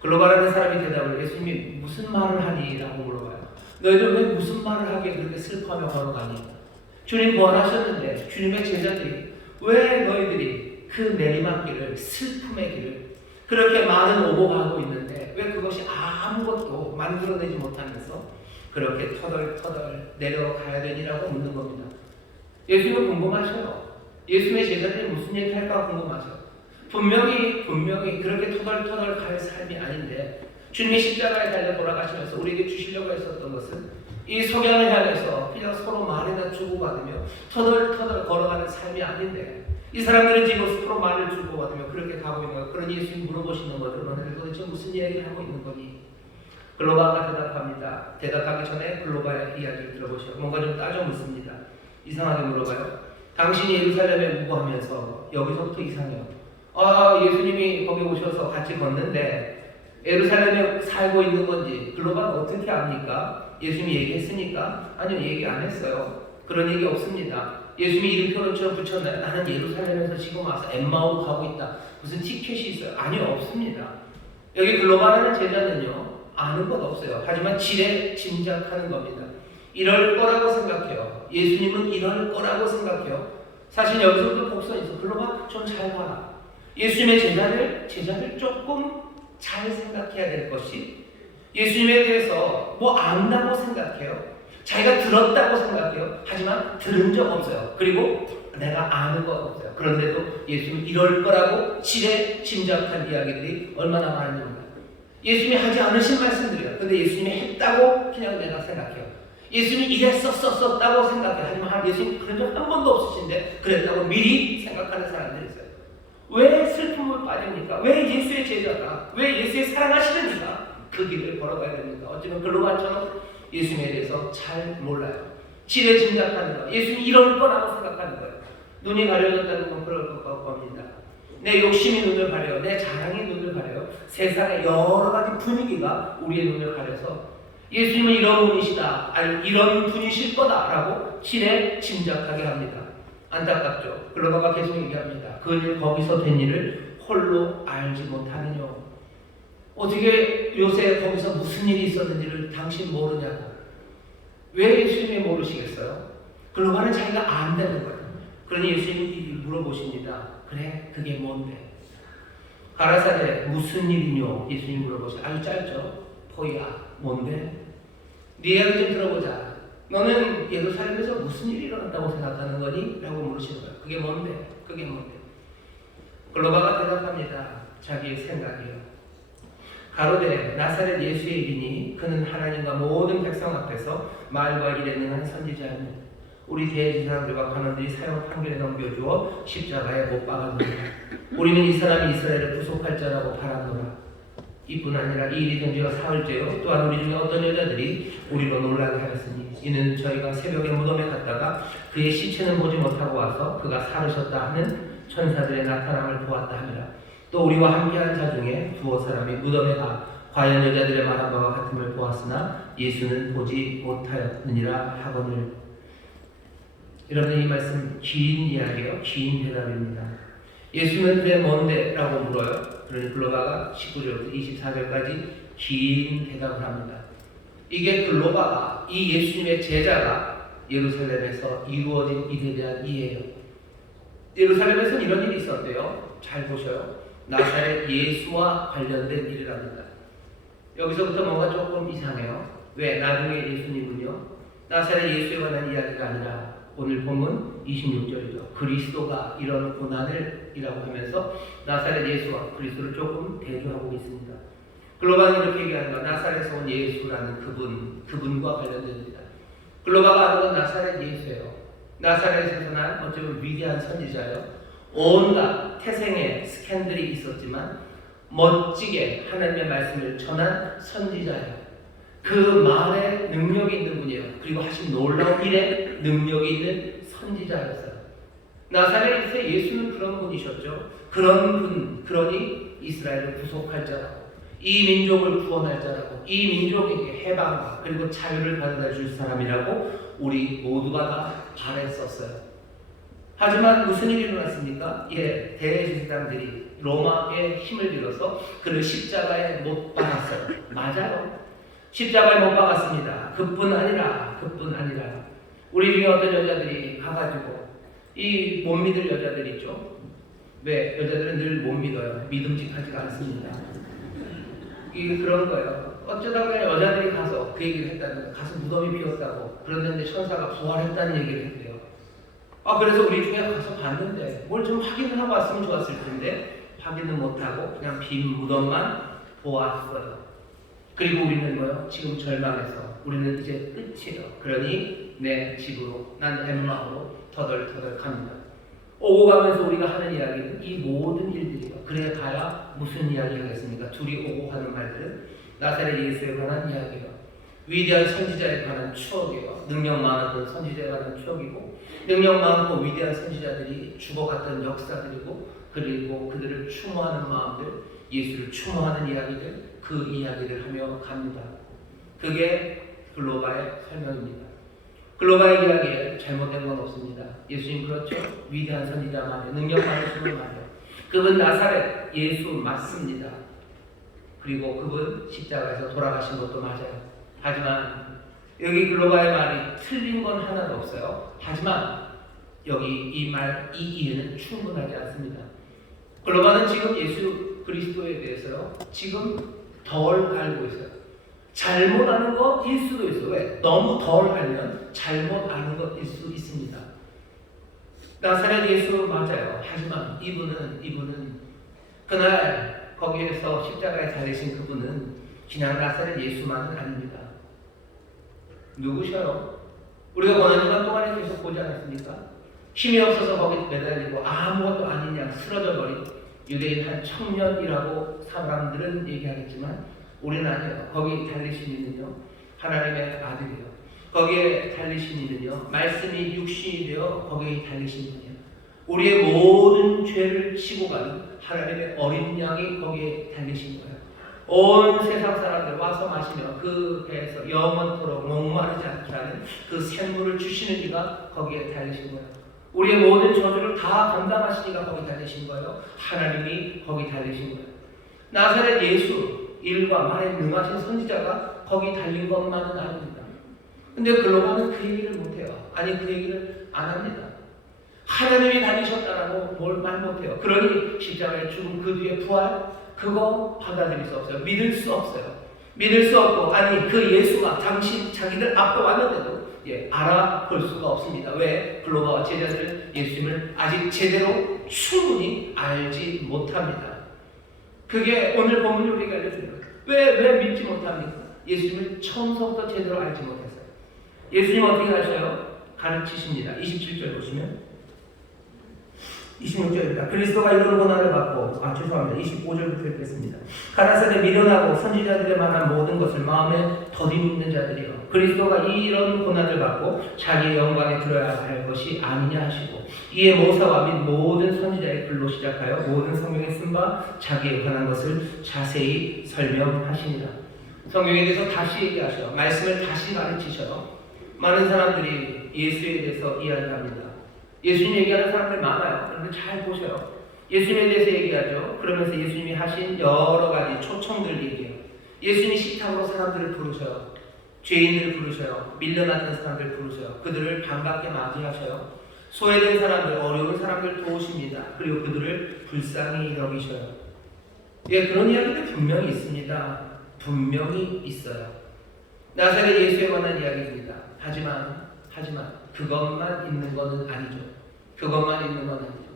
글로바라는 사람이 대답을 예수님이 무슨 말을 하니? 라고 물어봐요. 너희들 왜 무슨 말을 하기에 그렇게 슬퍼하며 걸어가니? 주님 부활하셨는데 주님의 제자들이 왜 너희들이 그 내리막길을 슬픔의 길을 그렇게 많은 오고 가고 있는데 왜 그것이 아무것도 만들어내지 못하면서 그렇게 터덜터덜 내려가야 되니라고 묻는 겁니다. 예수님은 궁금하셔요. 예수님의 제자들이 무슨 얘기를 할까 궁금하셔요. 분명히 그렇게 터덜터덜 갈 삶이 아닌데 주님이 십자가에 달려 돌아가시면서 우리에게 주시려고 했었던 것은 이 석양을 향해서 그냥 서로 말이나 주고받으며 터덜터덜 걸어가는 삶이 아닌데 이 사람들은 지금 서로 말을 주고받으며 그렇게 가고 있는 거예요. 그러니 예수님 물어보시는 거죠. 너네들 도대체 무슨 이야기를 하고 있는 거니? 글로바가 대답합니다. 대답하기 전에 글로바의 이야기를 들어보시고 뭔가 좀 따져 묻습니다. 이상하게 물어봐요. 당신이 예루살렘에 무고하면서 여기서부터 이상해요. 예수님이 거기 오셔서 같이 걷는데 예루살렘에 살고 있는 건지 글로바가 어떻게 압니까? 예수님이 얘기했으니까? 아니요, 얘기 안 했어요. 그런 얘기 없습니다. 예수님이 이름표를 붙였나요? 나는 예루살렘에서 지금 와서 엠마오로 가고 있다. 무슨 티켓이 있어요? 아니요, 없습니다. 여기 글로바라는 제자는요 아는 것 없어요. 하지만 지레 짐작하는 겁니다. 이럴 거라고 생각해요. 예수님은 이럴 거라고 생각해요. 사실 여기서도 복선이 있어. 글로바 좀 잘 봐라. 예수님의 제자들 조금 잘 생각해야 될 것이 예수님에 대해서 뭐 안다고 생각해요. 자기가 들었다고 생각해요. 하지만 들은 적 없어요. 그리고 내가 아는 것 없어요. 그런데도 예수님이 이럴 거라고 지레 짐작한 이야기들이 얼마나 많은지 몰라요. 예수님이 하지 않으신 말씀들이에요. 근데 예수님이 했다고 그냥 내가 생각해요. 예수님이 이랬었다고 생각해요. 하지만 예수님 그런 적 한 번도 없으신데 그랬다고 미리 생각하는 사람들이 있어요. 왜 슬픔을 빠집니까? 왜 예수의 제자가? 왜 예수의 사랑하시는지가 그 길을 걸어가야 됩니까? 어쩌면 글로바처럼 예수님에 대해서 잘 몰라요. 지레 짐작하는 거. 예수님이 이럴 거라고 생각하는 거예요. 눈이 가려졌다는 건 그럴 겁니다. 내 욕심이 눈을 가려요. 내 자랑이 눈을 가려요. 세상의 여러 가지 분위기가 우리의 눈을 가려서 예수님은 이런 분이시다, 아니 이런 분이실 거다라고 지레 짐작하게 합니다. 안타깝죠. 글로바가 계속 얘기합니다. 그는 거기서 된 일을 홀로 알지 못하느뇨. 어떻게 요새 거기서 무슨 일이 있었는지를 당신 모르냐고. 왜 예수님이 모르시겠어요? 글로바는 자기가 안다는 거예요. 그러니 예수님이 물어보십니다. 그래, 그게 뭔데? 가라사대 무슨 일이뇨? 예수님 물어보세요. 아주 짧죠? 포야, 뭔데? 네 이야기 좀 들어보자. 너는 예루살렘에서 무슨 일이 일어났다고 생각하는 거니? 라고 물으시는 거예요. 그게 뭔데? 그게 뭔데? 글로바가 대답합니다. 자기의 생각이요. 가로되 나사렛 예수의 이르니 그는 하나님과 모든 백성 앞에서 말과 일에 능한 선지자이니 우리 대제사장들과 관원들이 사형 판결에 넘겨주어 십자가에 못 박았느니라. 우리는 이 사람이 이스라엘을 구속할 자라고 바라노라. 이뿐 아니라 이 일이 된 지가 사흘째요. 또한 우리 중에 어떤 여자들이 우리로 놀라게 하였으니 이는 저희가 새벽에 무덤에 갔다가 그의 시체는 보지 못하고 와서 그가 살으셨다 하는 천사들의 나타남을 보았다 하니라. 또 우리와 함께한 자 중에 두어 사람이 무덤에 가 과연 여자들의 말한 바와 같음을 보았으나 예수는 보지 못하였느니라 하거늘. 여러분, 이 말씀 긴 이야기예요. 긴 대답입니다. 예수는 그래 뭔데? 라고 물어요. 그러니 글로바가 19절부터 24절까지 긴 대답을 합니다. 이게 글로바가 이 예수님의 제자가 예루살렘에서 이루어진 일에 대한 이해예요. 예루살렘에서는 이런 일이 있었대요. 잘 보셔요. 나사렛 예수와 관련된 일이랍니다. 여기서부터 뭔가 조금 이상해요. 왜? 나중에 예수님은요, 나사렛 예수에 관한 이야기가 아니라 오늘 본문 26절이죠. 그리스도가 이런 고난을 이라고 하면서 나사렛 예수와 그리스도를 조금 대조하고 있습니다. 글로바는 이렇게 얘기하는 거, 나사렛에서 온 예수라는 그분과 관련된 일이다. 글로바가 아는 건 나사렛 예수예요. 나사렛에서 난 어쩌면 위대한 선지자예요. 온갖 태생의 스캔들이 있었지만 멋지게 하나님의 말씀을 전한 선지자예요. 그 말에 능력이 있는 분이에요. 그리고 하신 놀라운 일에 능력이 있는 선지자였어요. 나사렛에서 예수는 그런 분이셨죠. 그런 분, 그러니 이스라엘을 구속할 자라고, 이 민족을 구원할 자라고, 이 민족에게 해방과 그리고 자유를 가져다 줄 사람이라고 우리 모두가 다 바랬었어요. 하지만 무슨 일이 일어났습니까? 예, 대제사장들이 로마의 힘을 빌어서 그를 십자가에 못 박았어요. 맞아요. 십자가에 못 박았습니다. 그뿐 아니라 우리 중에 어떤 여자들이 가가지고 이 못 믿을 여자들 있죠. 왜? 여자들은 늘 못 믿어요. 믿음직하지가 않습니다. 이 그런 거예요. 어쩌다가 여자들이 가서 그 얘기를 했다는 거예요. 가서 무덤이 비었다고. 그런데 천사가 부활했다는 얘기를 했대요. 그래서 우리 중에 가서 봤는데 뭘 좀 확인을 하고 왔으면 좋았을 텐데 확인은 못하고 그냥 빈 무덤만 보았어요. 그리고 우리는 뭐요? 지금 절망해서 우리는 이제 끝이에요. 그러니 내 집으로, 난 엠마오로 터덜터덜 갑니다. 오고 가면서 우리가 하는 이야기는 이 모든 일들이요. 그래 봐야 무슨 이야기 하겠습니까? 둘이 오고 하는 말들은 나사렛 예수에 관한 이야기예요. 위대한 선지자에 관한 추억이에요. 능력 많았던 선지자에 관한 추억이고, 능력 많고 위대한 선지자들이 죽어갔던 역사들이고, 그리고 그들을 추모하는 마음들, 예수를 추모하는 이야기들, 그 이야기를 하며 갑니다. 그게 글로바의 설명입니다. 글로바의 이야기에 잘못된 건 없습니다. 예수님 그렇죠? 위대한 선지자 말이에요. 능력 많으신 말이에요. 그분 나사렛 예수 맞습니다. 그리고 그분 십자가에서 돌아가신 것도 맞아요. 하지만 여기 글로바의 말이 틀린 건 하나도 없어요. 하지만 여기 이 이해는 충분하지 않습니다. 글로바는 지금 예수 그리스도에 대해서요, 지금 덜 알고 있어요. 잘못 아는 것일 수도 있어요. 왜? 너무 덜 알면 잘못 아는 것일 수 있습니다. 나사렛 예수 맞아요. 하지만 이분은 그날 거기에서 십자가에 달리신 그분은 그냥 나사렛 예수만은 아닙니다. 누구셔요? 우리가 고난주간 동안에 계속 보지 않았습니까? 힘이 없어서 거기 매달리고 아무것도 아니냐 쓰러져 버린 유대인 한 청년이라고 사람들은 얘기하겠지만 우리는 아니에요. 거기 달리신 이는요, 하나님의 아들이에요. 거기에 달리신 이는요, 말씀이 육신이 되어 거기에 달리신 분이에요. 우리의 모든 죄를 지고 가는 하나님의 어린 양이 거기에 달리신 거예요. 온 세상 사람들 와서 마시며 그 배에서 영원토록 목마르지 않게 하는 그 샘물을 주시는 이가 거기에 달리신 거예요. 우리의 모든 저주를 다 감당하시니까 거기 달리신 거예요. 하나님이 거기 달리신 거예요. 나사렛 예수, 일과 말에 능하신 선지자가 거기 달린 것만은 아닙니다. 근데 글로바는 그 얘기를 못해요. 아니 그 얘기를 안 합니다. 하나님이 달리셨다라고 뭘 말 못해요. 그러니 십자가에 죽은 그 뒤에 부활, 그거 받아들일 수 없어요. 믿을 수 없어요. 믿을 수 없고, 아니 그 예수가 당신 자기들 앞에 왔는데도 알아볼 수가 없습니다. 왜? 글로바와 제자들 예수님을 아직 제대로 충분히 알지 못합니다. 그게 오늘 본문이 우리가 알려주는 거예요. 왜 믿지 못합니까? 예수님을 처음부터 제대로 알지 못했어요. 예수님 어떻게 하셔요? 가르치십니다. 27절 보시면 26절입니다. 그리스도가 이런 고난을 받고, 죄송합니다. 25절부터 읽겠습니다. 가나선에 미련하고 선지자들의 말한 모든 것을 마음에 더듬는 자들이여, 그리스도가 이런 고난을 받고 자기의 영광에 들어야 할 것이 아니냐 하시고, 이에 모사와 및 모든 선지자의 글로 시작하여 모든 성경에 쓴 바 자기에 관한 것을 자세히 설명하시니라. 성경에 대해서 다시 얘기하셔. 말씀을 다시 가르치셔. 많은 사람들이 예수에 대해서 이야기합니다. 예수님 얘기하는 사람들 많아요. 그런데 잘 보셔요. 예수님에 대해서 얘기하죠. 그러면서 예수님이 하신 여러 가지 초청들 얘기해요. 예수님이 식탁으로 사람들을 부르셔요. 죄인들을 부르셔요. 밀려났던 사람들을 부르셔요. 그들을 반갑게 맞이하셔요. 소외된 사람들, 어려운 사람들 도우십니다. 그리고 그들을 불쌍히 여기셔요. 그런 이야기들 분명히 있습니다. 분명히 있어요. 나사렛 예수에 관한 이야기입니다. 하지만 그것만 있는 것은 아니죠. 그것만 있는 건 아니죠.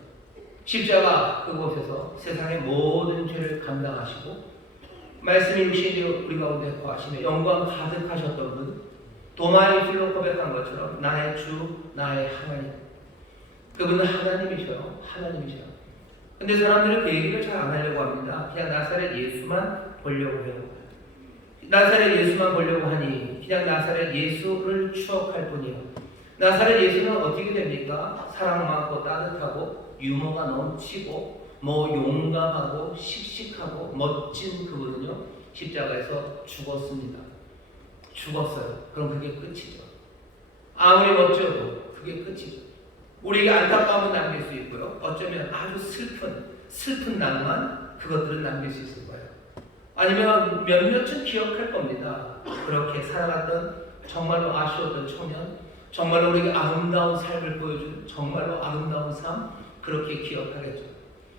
십자가 그곳에서 세상의 모든 죄를 감당하시고 말씀이 육신이 우리 가운데 거하시며 영광 가득하셨던 분, 도마의 길로 고백한 것처럼 나의 주, 나의 하나님. 그분은 하나님이셔요. 하나님이셔요. 근데 사람들은 그 얘기를 잘 안 하려고 합니다. 그냥 나사렛 예수만 보려고 해요. 나사렛 예수만 보려고 하니 그냥 나사렛 예수를 추억할 뿐이에요. 나사렛 예수는 어떻게 됩니까? 사랑 많고 따뜻하고 유머가 넘치고 용감하고 씩씩하고 멋진 그분은요, 십자가에서 죽었습니다. 죽었어요. 그럼 그게 끝이죠. 아무리 멋져도 그게 끝이죠. 우리에게 안타까움은 남길 수 있고요, 어쩌면 아주 슬픈 낭만, 그것들은 남길 수 있을 거예요. 아니면 몇몇은 기억할 겁니다. 그렇게 살아갔던 정말로 아쉬웠던 청년, 정말로 우리에게 아름다운 삶을 보여준 정말로 아름다운 삶, 그렇게 기억하겠죠.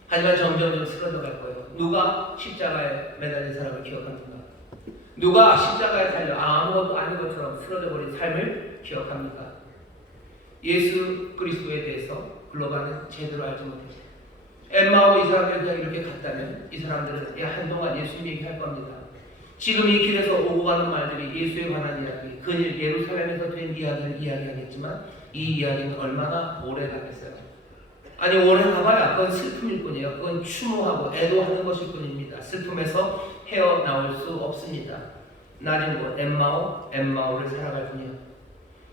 하지만 점점 쓰러져 갈 거예요. 누가 십자가에 매달린 사람을 기억합니까? 누가 십자가에 달려 아무것도 아닌 것처럼 쓰러져 버린 삶을 기억합니까? 예수 그리스도에 대해서 글로바는 제대로 알지 못했어요. 엠마오 이 사람들 그냥 이렇게 갔다면 이 사람들은 한동안 예수님 얘기할 겁니다. 지금 이 길에서 오고 가는 말들이 예수에 관한 이야기, 그 예루살렘에서 된 이야기를 이야기하겠지만 이 이야기는 얼마나 오래 가겠어요? 아니 오래 가봐야 그건 슬픔일 뿐이에요. 그건 추모하고 애도하는 것일 뿐입니다. 슬픔에서 헤어나올 수 없습니다. 나는 뭐 엠마오를 살아갈 뿐이에요.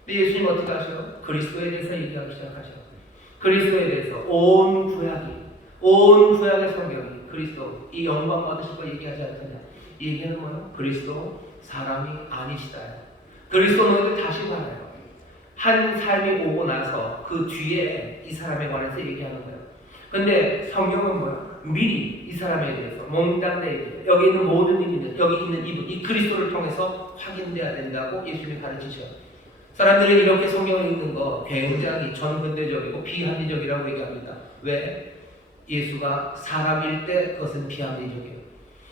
근데 예수님 어떻게 하셔요? 그리스도에 대해서 얘기하기 시작하셔요. 그리스도에 대해서 온 구약의 성경이 그리스도 이 영광 받으실 거 얘기하지 않거냐. 이 얘기는 뭐예요? 그리스도 사람이 아니시다. 그리스도는 다시 말해요. 한 삶이 오고 나서 그 뒤에 이 사람에 관해서 얘기하는 거예요. 근데 성경은 뭐예요? 미리 이 사람에 대해서 몽땅 내게 여기 있는 모든 일이는 여기 있는 이분, 이 그리스도를 통해서 확인돼야 된다고 예수님이 가르치셔요. 사람들은 이렇게 성경을 읽는 거 굉장히 전근대적이고 비합리적이라고 얘기합니다. 왜? 예수가 사람일 때 그것은 비합리적이에요.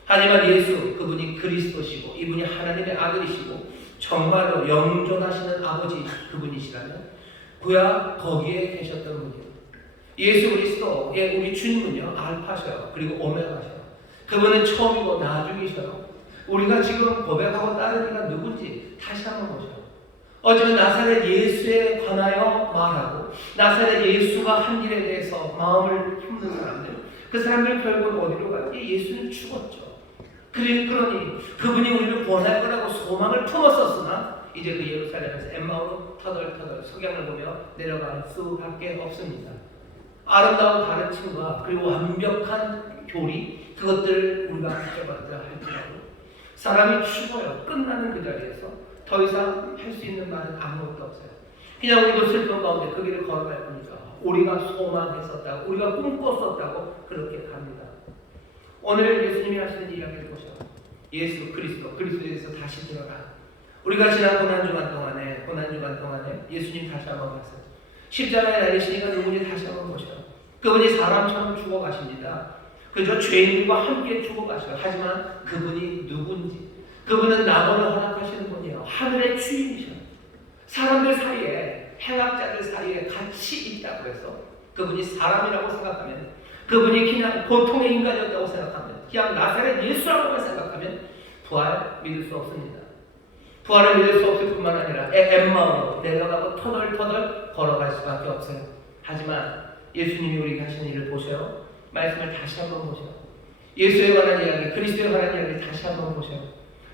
하지만 예수, 그분이 그리스도시고 이분이 하나님의 아들이시고 정말로 영존하시는 아버지 그분이시라면 그야 거기에 계셨던 분이에요. 예수 그리스도의 우리 주님은요, 알파셔요. 그리고 오메가셔요. 그분은 처음이고 나중이셔요. 우리가 지금 고백하고 따르니까 누군지 다시 한번 보셔요. 어쩌면 나사렛 예수에 관하여 말하고 나사렛 예수가 한 일에 대해서 마음을 품는 사람들, 그 사람들 결국 어디로 가요? 예수는 죽었죠. 그러니 그분이 우리를 구원할 거라고 소망을 품었었으나 이제 그 예루살렘에서 엠마오로 터덜터덜 석양을 보며 내려갈 수밖에 없습니다. 아름다운 가르침과 그리고 완벽한 교리 그것들을 우리가 가져가자 할지라도 사람이 죽어요. 끝나는 그 자리에서 더 이상 할 수 있는 말은 아무것도 없어요. 그냥 우리도 슬픈 가운데 그 길을 걸어갈 뿐이죠. 우리가 소망했었다고 우리가 꿈꿨었다고 그렇게 갑니다. 오늘 예수님이 하시는 이야기를 보셔. 예수 그리스도에서 다시 들어라. 우리가 지난 고난주간 동안에 예수님 다시 한번 봤어요. 십자가에 달리시니까 누군지 다시 한번 보셔. 그분이 사람처럼 죽어가십니다. 그저 죄인들과 함께 죽어가셔요. 하지만 그분이 누군지, 그분은 낙원을 허락하시는 분이에요. 하늘의 주인이셔. 사람들 사이에, 행악자들 사이에 같이 있다고 해서 그분이 사람이라고 생각하면, 그분이 그냥 보통의 인간이었다고 생각하면, 그냥 나사렛 예수라고만 생각하면 부활 믿을 수 없습니다. 부활을 믿을 수 없을 뿐만 아니라 엠마오로 내려가고 터덜터덜 걸어갈 수밖에 없어요. 하지만 예수님이 우리에게 하신 일을 보셔요. 말씀을 다시 한번 보셔요. 예수에 관한 이야기, 그리스도에 관한 이야기 다시 한번 보셔요.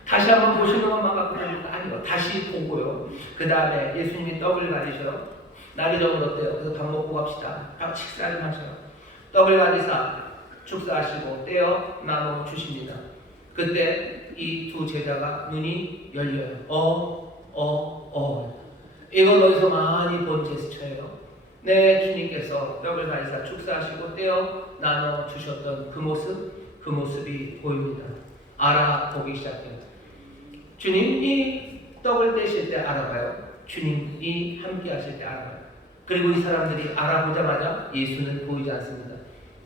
다시 한번 보시는 것만 갖고 아니요. 다시 보고요. 그 다음에 예수님이 떡을 가지셔요. 날이 좀 어때요? 그래서 밥 먹고 갑시다. 밥 식사를 하셔요. 떡을 가지사 축사하시고 떼어 나눠 주십니다. 그때 이 두 제자가 눈이 열려요. 이건 어디서 많이 본 제스처예요. 내 주님께서 떡을 가지사 축사하시고 떼어 나눠 주셨던 그 모습이 보입니다. 알아보기 시작해요. 주님이 떡을 떼실 때 알아봐요. 주님이 함께 하실 때 알아봐요. 그리고 이 사람들이 알아보자마자 예수는 보이지 않습니다.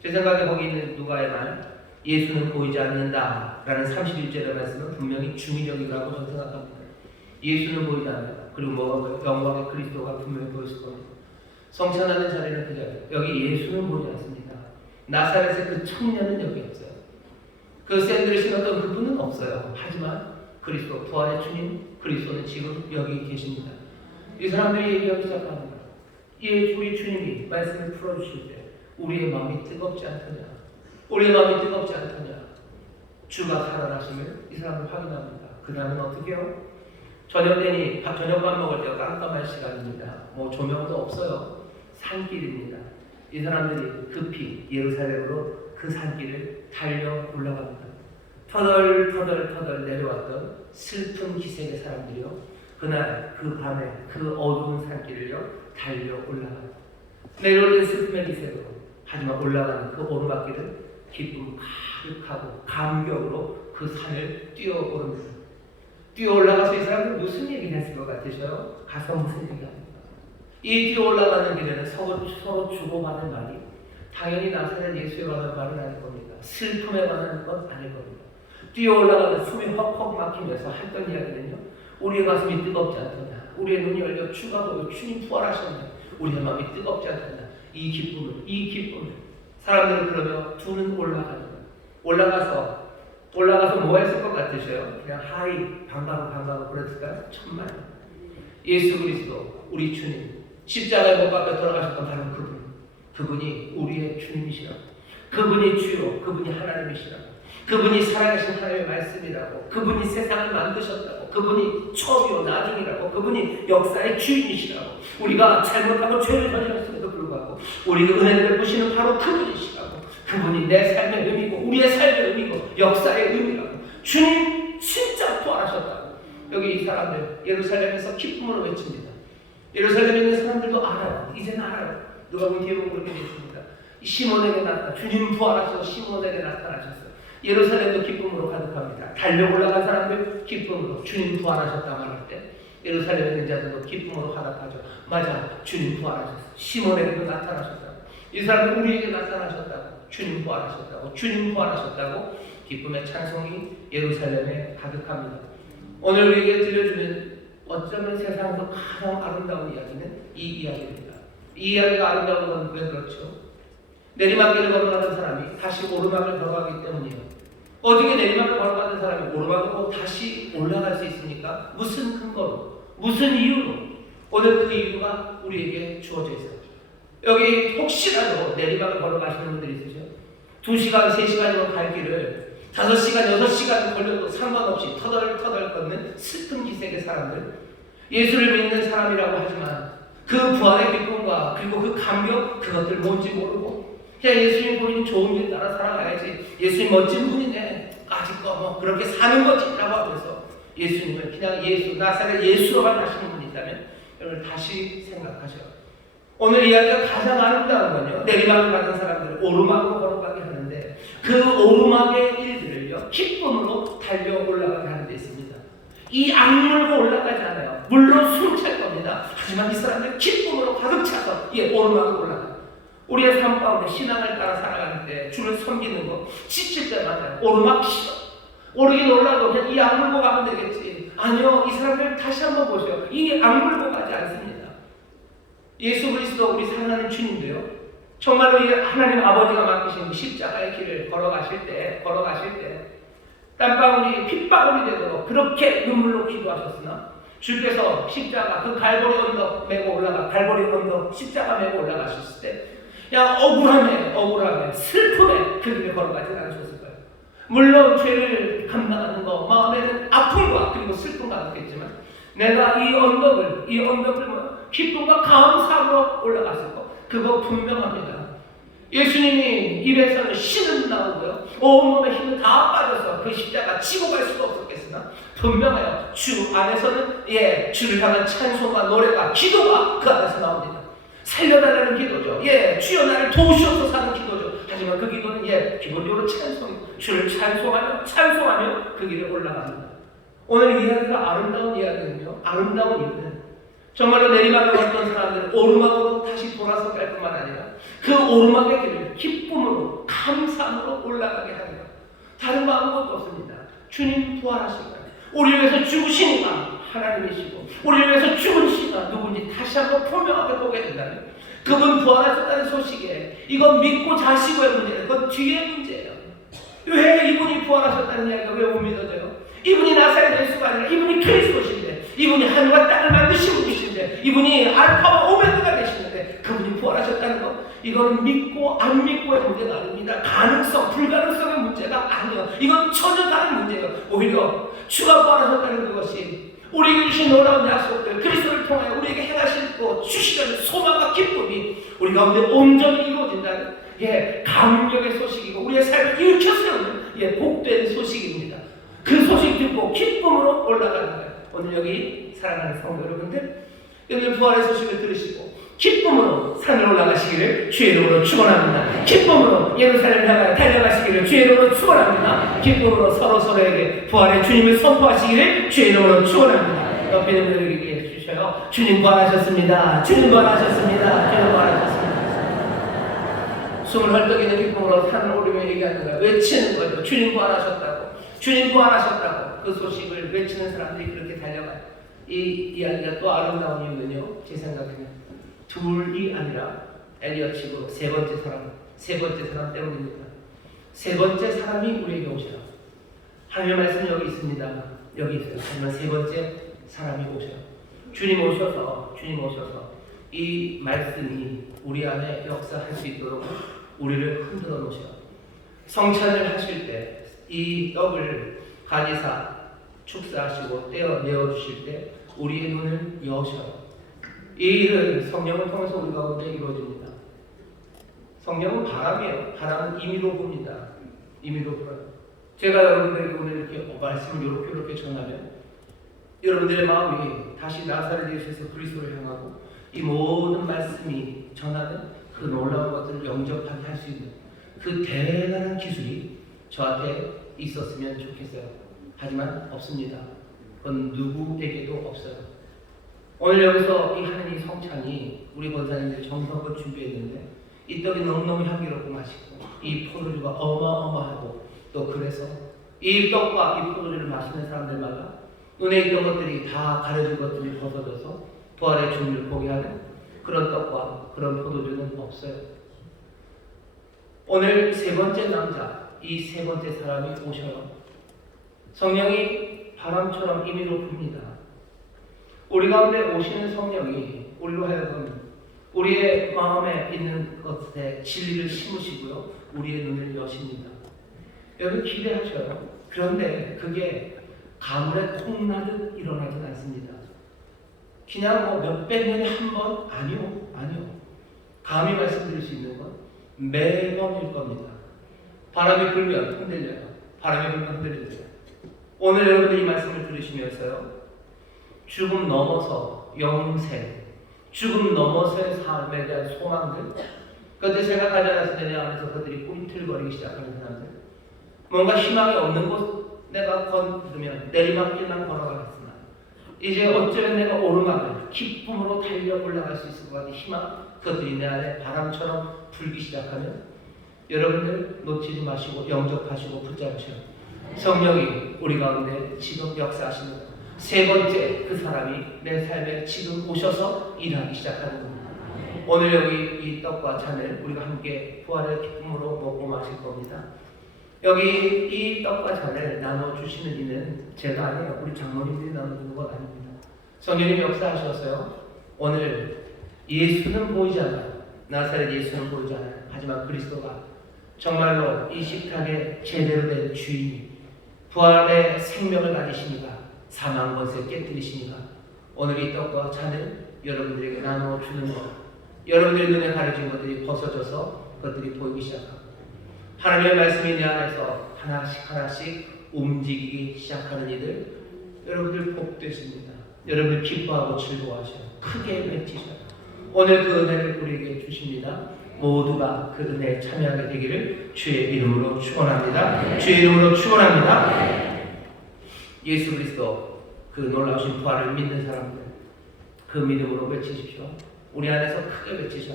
제 생각에 거기 있는 누가의 말, 예수는 보이지 않는다 라는 31절의 말씀은 분명히 중의적이라고 저는 생각합니다. 예수는 보이지 않는다. 그리고 뭐가 영광의 그리스도가 분명히 보였을 겁니다. 성찬하는 자리는 그 자리. 여기 예수는 보이지 않습니다. 나사렛의 그 청년은 여기 없어요. 그 샌들을 신었던 그분은 없어요. 하지만 그리스도, 부활의 주님 그리스도는 지금 여기 계십니다. 이 사람들이 얘기하기 시작하는 거예요. 우리 주님이 말씀을 풀어주실 때 우리의 마음이 뜨겁지 않더냐, 우리의 마음이 뜨겁지 않더냐. 주가 살아나심을 이 사람을 확인합니다. 그 다음은 어떻게 해요? 저녁때니 저녁밥 먹을 때가 깜깜한 시간입니다. 뭐 조명도 없어요. 산길입니다. 이 사람들이 급히 예루살렘으로 그 산길을 달려 올라갑니다. 터덜 내려왔던 슬픈 기색의 사람들이요, 그날 그 밤에 그 어두운 산길을요 달려 올라갑니다. 내려올 때 슬픔의 기색으로, 하지만 올라가는 그 오르막길은 기쁨 가득하고 감격으로 그 산을 뛰어오릅니다. 뛰어 올라가서 이 사람들 무슨 얘기를 했을 것 같으셔요? 가서 무슨 얘기합니까? 이 뛰어 올라가는 길에는 서로 주고받을 말이 당연히 나사렛 예수에 관한 말은 아닐 겁니다. 슬픔에 관한 건 아닐 겁니다. 뛰어 올라가는 숨이 헉헉 막히면서 했던 이야기는요, 우리의 가슴이 뜨겁지 않더냐, 우리의 눈이 열려 주가 보여 주님 부활하셨네, 우리의 마음이 뜨겁지 않더냐. 이 기쁨을 사람들은 그러며 둘은 올라가는 거예요. 올라가서 뭐 했을 것 같으셔요? 그냥 하이 반가워 그랬을까요? 천만. 예수 그리스도 우리 주님 십자가에 못 박혀 돌아가셨던 바로 그분이 우리의 주님이시라고, 그분이 주요, 그분이 하나님이시라고, 그분이 살아계신 하나님의 말씀이라고, 그분이 세상을 만드셨다고, 그분이 처음이요 나중이라고, 그분이 역사의 주인이시라고, 우리가 잘못하고 죄를 저질렀음에도 불구하고 우리를 은혜를 베푸시는 바로 그분이시라고, 그분이 내 삶의 의미고 우리의 삶의 의미고 역사의 의미라고, 주님 진짜 부활하셨다고. 여기 이 사람들 예루살렘에서 기쁨으로 외칩니다. 예루살렘에 있는 사람들도 알아요. 이제는 알아요. 누가 보면 뒤에 보면 그렇게 되어 있습니다. 시몬에게 주님 부활하셔서 시몬에게 나타나셨어요. 예루살렘도 기쁨으로 가득합니다. 달려 올라간 사람들 기쁨으로 주님 부활하셨다 말할 때 예루살렘에 있는 자들도 기쁨으로 가득하죠. 맞아, 주님 부활하셨어요. 시몬에게도 나타나셨다고, 이 사람은 우리에게 나타나셨다고, 주님 부활하셨다고 기쁨의 찬송이 예루살렘에 가득합니다. 오늘 우리에게 들려주는 어쩌면 세상에서 가장 아름다운 이야기는 이 이야기입니다. 이 이야기가 아름다운 건 왜 그렇죠? 내리막길을 걸어가는 사람이 다시 오르막을 걸어가기 때문이에요. 어떻게 내리막을 걸어가는 사람이 오르막으로 다시 올라갈 수 있습니까? 무슨 근거로, 무슨 이유로? 오늘 그 이유가 우리에게 주어져 있어요. 여기 혹시라도 내리막을 걸어가시는 분들이 있으세요? 2시간, 3시간이면 갈 길을 5시간, 6시간 걸려도 상관없이 터덜 걷는 슬픈 기색의 사람들, 예수를 믿는 사람이라고 하지만 그 부활의 기쁨과 그리고 그 감격, 그것들 뭔지 모르고 그냥 예수님 보이는 좋은 길 따라 살아가야지, 예수님 멋진 분이네, 아직도 뭐 그렇게 사는 거지 라고 하면서 예수님을 그냥 예수, 나사렛 예수로만 아시는 분이 있다면 여러분 다시 생각하셔요. 오늘 이야기가 가장 아름다운 건요, 내리막을 받은 사람들을 오르막으로 걸어가게 하는데 그 오르막의 일들을요 기쁨으로 달려 올라가게 하는 데 있습니다. 이 악물고 올라가지 않아요. 물론 숨찰 겁니다. 하지만 이 사람들 기쁨으로 가득 차서 오르막으로 올라가요. 우리의 삶 가운데 신앙을 따라 살아가는 때 주를 섬기는 거 지칠 때마다 오르막 싫어, 오르긴 올라도 그냥 이 악물고 가면 되겠지. 아니요, 이 사람들 다시 한번 보세요. 이 악물고 가지 않습니다. 예수 그리스도 우리 사랑하는 주님도요, 정말로 하나님 아버지가 맡기신 십자가의 길을 걸어가실 때 땀방울이 핏방울이 되도록 그렇게 눈물로 기도하셨으나 주께서 십자가 그 갈보리 언덕 메고 올라가, 갈보리 언덕 십자가 메고 올라가셨을 때 그냥 억울함에 슬픔에 그 길을 걸어가지 않으셨을 거예요. 물론 죄를 감당하는 거 마음에는 아픔과 그리고 슬픔과 있겠지만 내가 이 언덕을 기쁨과 감사로 올라갔을 거, 그거 분명합니다. 예수님이 입에서는 신은 나오고요, 온몸에 힘은 다 빠져서 그 십자가 지고 갈 수도 없었겠으나 분명해요. 주 안에서는 주를 향한 찬송과 노래가, 기도가 그 안에서 나옵니다. 살려달라는 기도죠. 주여 나를 도우시옵소서 하는 기도죠. 하지만 그 기도는 기본적으로 주를 찬송하며 그 길에 올라갑니다. 오늘 이야기가 아름다운 이야기는요, 아름다운 이유는 정말로 내리막을 걷던 사람들은 오르막으로 다시 돌아서 갈 뿐만 아니라 그 오르막의 길을 기쁨으로 감사함으로 올라가게 하는 것, 다른 거 아무것도 없습니다. 주님 부활하신 거예요. 우리를 위해서 죽으시니까 하나님이시고 우리를 위해서 죽은 시가 누군지 다시 한번 분명하게 보게 된다면 그분 부활하셨다는 소식에 이건 믿고 자시고의 문제예요. 그건 뒤의 문제예요. 왜 이분이 부활하셨다는 이야기가 왜 못 믿어져요? 이분이 나사렛 예수가 아니라 이분이 그리스도신데, 이분이 하늘과 땅을 만드신 분이신데, 이분이 알파와 오메가가 되시는데 그분이 부활하셨다는 것, 이건 믿고 안 믿고의 문제가 아닙니다. 가능성, 불가능성의 문제가 아니에요. 이건 전혀 다른 문제예요. 오히려 주가 부활하셨다는 그것이 우리에게 주신 놀라운 약속들, 그리스도를 통하여 우리에게 행하시고 주시려는 소망과 기쁨이 우리 가운데 온전히 이루어진다는 감격의 소식이고 우리의 삶을 일으켜 세우는 복된 소식입니다. 그 소식 듣고 기쁨으로 올라가는 거예요. 오늘 여기 사랑하는 성도 여러분들, 오늘 부활의 소식을 들으시고 기쁨으로 산을 올라가시기를 주의 이름으로 축원합니다. 기쁨으로 예루살렘 향하여 달려가시기를 주의 이름으로 축원합니다. 기쁨으로 서로에게 부활의 주님을 선포하시기를 주의 이름으로 축원합니다. 옆에 있는 분들에게 주셔요. 주님 부활하셨습니다. 주님 부활하셨습니다. 주님 부활하셨습니다. 숨을 헐떡이는 기쁨으로 산을 오르며 얘기하는 거예요. 외치는 거죠. 주님 부활하셨다고. 주님 부활하셨다고. 그 소식을 외치는 사람들이 그렇게 달려가요. 이 이야기가 또 아름다운 이유는요, 제 생각에는 둘이 아니라 엘리엇이고 세 번째 사람 때문입니다. 세 번째 사람이 우리에게 오셔요. 하나님의 말씀 여기 있습니다. 여기 있어요. 하지만 세 번째 사람이 오셔요. 주님 오셔서 이 말씀이 우리 안에 역사할 수 있도록 우리를 흔들어 놓으셔요. 성찬을 하실 때 이 떡을 가지사 축사하시고 떼어 내어주실 때 우리의 눈을 여셔요. 이 일은 성령을 통해서 우리 가운데 이루어집니다. 성령은 바람이에요. 바람은 임의로 봅니다. 임의로 불어요. 제가 여러분들에게 오늘 이렇게 말씀을 이렇게 전하면 여러분들의 마음이 다시 나사렛 예수에서 그리스도를 향하고 이 모든 말씀이 전하는 그 놀라운 것들을 영접하게 할 수 있는 그 대단한 기술이 저한테 있었으면 좋겠어요. 하지만 없습니다. 그건 누구에게도 없어요. 오늘 여기서 이 하나님 성찬이 우리 권사님들이 정성껏 준비했는데 이 떡이 너무너무 향기롭고 맛있고 이 포도주가 어마어마하고 또 그래서 이 떡과 이 포도주를 마시는 사람들마다 눈에 있던 것들이 다 가려진 것들이 벗어져서 부활의 주님을 보게 하는 그런 떡과 그런 포도주는 없어요. 오늘 세 번째 남자, 이 세 번째 사람이 오셔요. 성령이 바람처럼 임의로 붑니다. 우리 가운데 오시는 성령이 우리로 하여금 우리의 마음에 있는 것에 진리를 심으시고요, 우리의 눈을 여십니다. 여러분 기대하셔요. 그런데 그게 가물에 콩나듯 일어나진 않습니다. 그냥 뭐 몇백 년에 한 번? 아니요. 감히 말씀드릴 수 있는 건 매번일 겁니다. 바람이 불면 흔들려요. 바람이 불면 흔들려요. 오늘 여러분들이 이 말씀을 들으시면서요, 죽음 넘어서 영생, 죽음 넘어서의 삶에 대한 소망들, 그것들 생각하지 않았을 때 내 안에서 그들이 꿈틀거리기 시작하는 사람들, 뭔가 희망이 없는 곳 내가 걸으면 내리막길만 걸어가겠으나 이제 어쩌면 내가 오르막을 기쁨으로 달려 올라갈 수 있을 것 같은 희망, 그것들이 내 안에 바람처럼 불기 시작하면 여러분들 놓치지 마시고 영접하시고 붙잡으셔. 성령이 우리 가운데 지금 역사하시는 세 번째 그 사람이 내 삶에 지금 오셔서 일하기 시작하는 겁니다. 오늘 여기 이 떡과 잔을 우리가 함께 부활의 기쁨으로 먹고 마실 겁니다. 여기 이 떡과 잔을 나눠주시는 이는 제가 아니에요. 우리 장로님들이 나눠주는 것 아닙니다. 성령님이 역사하셔서요, 오늘 예수는 보이지 않아요. 나사렛 예수는 보이지 않아요. 하지만 그리스도가 정말로 이 식탁의 제대로 된 주인이 부활의 생명을 가지시니까 사망 권세 깨뜨리시니까 오늘 이 떡과 잔을 여러분들에게 나눠주는 것, 여러분들의 눈에 가려진 것들이 벗어져서 그것들이 보이기 시작하고 하나님의 말씀이 내 안에서 하나씩 움직이기 시작하는 이들, 여러분들 복되십니다. 여러분들 기뻐하고 즐거워하셔요. 크게 외치셔요. 오늘 그 은혜를 우리에게 주십니다. 모두가 그 은혜에 참여하게 되기를 주의 이름으로 축원합니다. 주의 이름으로 축원합니다. 예수 그리스도 그 놀라우신 부활을 믿는 사람들, 그 믿음으로 외치십시오. 우리 안에서 크게 외치셔.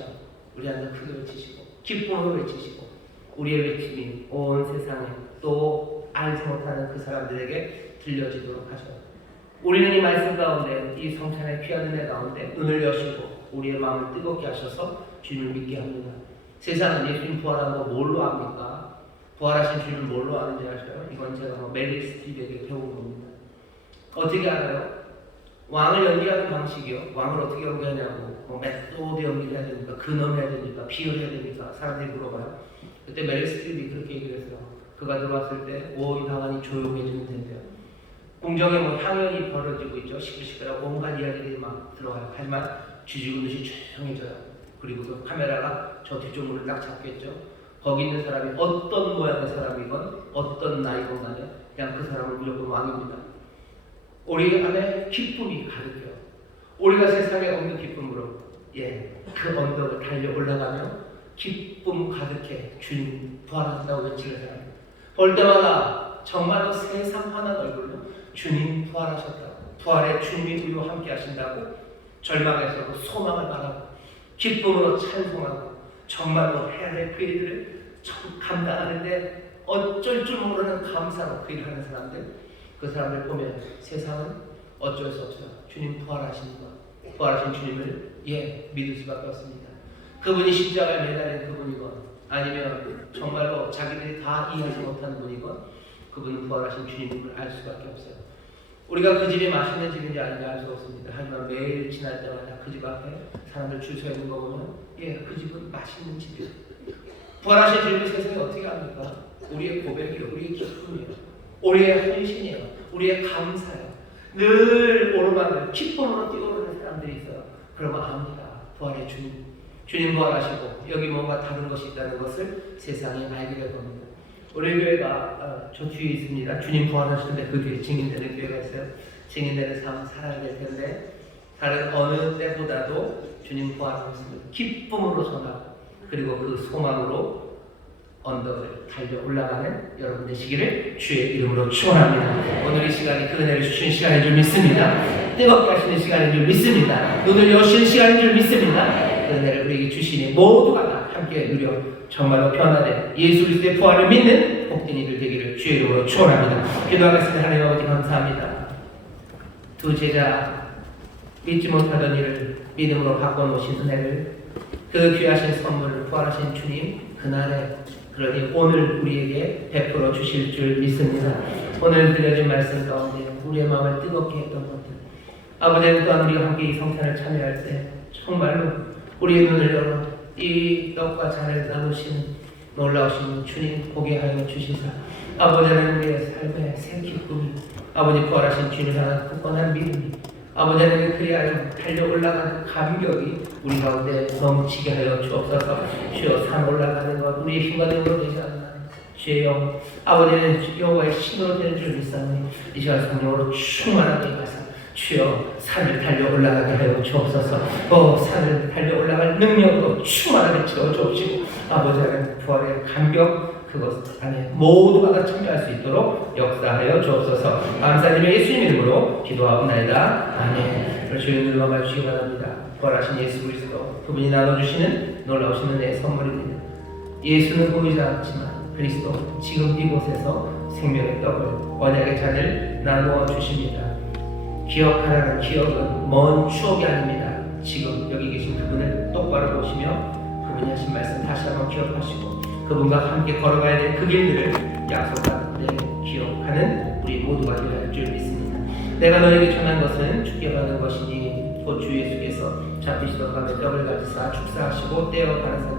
우리 안에서 크게 외치시고 기쁨으로 외치시고 우리의 외침이 온 세상에 또 알지 못하는 그 사람들에게 들려지도록 하셔요. 우리는 이 말씀 가운데, 이 성찬의 귀한 은혜 가운데 눈을 여시고 우리의 마음을 뜨겁게 하셔서 주님을 믿게 합니다. 세상은 예수님 부활한 거 뭘로 압니까? 부활하신 주님을 뭘로 아는지 아셔요? 이건 제가 메릴 스트립에게 배운 겁니다. 어떻게 알아요? 왕을 연기하는 방식이요. 왕을 어떻게 연기하냐고, 메소드 연기를 해야 됩니까? 근엄해야 됩니까? 비열해야 됩니까? 사람들이 물어봐요. 그때 메릴 스트립이 그렇게 얘기를 했어요. 그가 들어왔을 때 온 방안이 조용해지면 된대요. 궁정에 향연이 벌어지고 있죠. 시끌시끌하고 온갖 이야기들이 막 들어와요. 하지만 쥐죽은 듯이 조용해져요. 그리고서 카메라가 저 뒤쪽 문을 딱 잡겠죠. 거기 있는 사람이 어떤 모양의 사람이건 어떤 나이건 간에 그냥 그 사람을 무조건 왕입니다. 우리 안에 기쁨이 가득해요. 우리가 세상에 없는 기쁨으로 그 언덕을 달려 올라가며 기쁨 가득해 주님 부활한다고 외치는 사람, 볼 때마다 정말로 세상 환한 얼굴로 주님 부활하셨다고, 부활의 주님이 우리와 함께 하신다고 절망에서도 소망을 바라고 기쁨으로 찬송하고 정말로 해야 그 일을 감당하는데 어쩔 줄 모르는 감사로 그 일을 하는 사람들, 그 사람들 보면 세상은 어쩔 수 없어요. 주님 부활하신 것, 부활하신 주님을 믿을 수밖에 없습니다. 그분이 십자가에 매달린 그분이건 아니면 정말로 자기들이 다 이해하지 못하는 분이건 그분은 부활하신 주님을 알 수밖에 없어요. 우리가 그 집이 맛있는 집인지 아닌지 알 수 없습니다. 하지만 매일 지날 때마다 그 집 앞에 사람들 줄 서 있는 거 보면 그 집은 맛있는 집이에요. 부활하신 주님을 세상에 어떻게 합니까? 우리의 고백이요, 우리의 기쁨이요, 우리의 헌신이요, 우리의 감사요. 늘 오르막을 기쁨으로 뛰어오르는 사람들이 있어요. 그러면 압니다. 부활의 주님 부활하시고 여기 뭔가 다른 것이 있다는 것을 세상에 알게 될 겁니다. 우리 교회가 저 뒤에 있습니다. 주님 부활하시는데 그 뒤에 증인되는 교회가 있어요. 증인되는 삶 살아야 될 텐데 다른 어느 때보다도 주님 부활하셨습니다. 기쁨으로 전하고 그리고 그 소망으로 언덕을 달려 올라가는 여러분 되시기를 주의 이름으로 축원합니다. 오늘 이 시간이 그 은혜를 주시는 시간인 줄 믿습니다. 뜨겁게 하시는 시간인 줄 믿습니다. 눈을 여시는 시간인 줄 믿습니다. 그 은혜를 우리에게 주시니 모두가 다 함께 누려 정말로 변화된 예수 그리스도의 부활을 믿는 복된 이들 되기를 주의 이름으로 축원합니다. 기도하겠습니다. 하나님 아버지 감사합니다. 두 제자 믿지 못하던 일을 믿음으로 바꿔놓으신 은혜를, 그 귀하신 선물을 부활하신 주님 그날에 그러니 오늘 우리에게 베풀어 주실 줄 믿습니다. 오늘 들려진 말씀 가운데 우리의 마음을 뜨겁게 했던 것들, 아버지 또한 우리가 함께 이 성찬을 참여할 때 정말로 우리의 눈을 열어 이 떡과 잔을 나누시는 놀라우신 주님 보게 하여 주시사 아버지는 우리의 삶의 새 기쁨이, 아버지 부활하신 주님을 향한 굳건한 믿음이 아버지 하나님 그리하여 달려 올라가는 감격이 우리 가운데 넘치게 하여 주옵소서. 주여 산 올라가는 것 우리의 힘과 능력으로 되지 않나. 주의 영 아버지는 여호와의 신으로 되는 줄 믿사오니 이 시간 성령으로 충만하게 하사 주여 산을 달려 올라가게 하여 주옵소서. 산을 달려 올라갈 능력으로 충만하게 채워 주옵시고 아버지 하나님 부활의 감격 그것 안에 모두가 다 참여할 수 있도록 역사하여 주옵소서. 감사드리며 예수님 이름으로 기도하옵나이다. 아멘. 주의 눈을 감아주시기 바랍니다. 부활하신 예수 그리스도 그분이 나눠주시는 놀라우신 은혜의 선물입니다. 예수는 보이지 않지만 그리스도 지금 이곳에서 생명의 떡을 언약의 잔을 나누어 주십니다. 기억하라는 기억은 먼 추억이 아닙니다. 지금 여기 계신 그분을 똑바로 보시며 그분이 하신 말씀 다시 한번 기억하시고 그분과 함께 걸어가야 될 그 길들을 약속한 때 기억하는 우리 모두가 되어야 할 줄 믿습니다. 내가 너에게 전한 것은 주께 받은 것이니 곧 주 예수께서 잡히시던 밤에 떡을 가지사 축사하시고 떼어 가라사대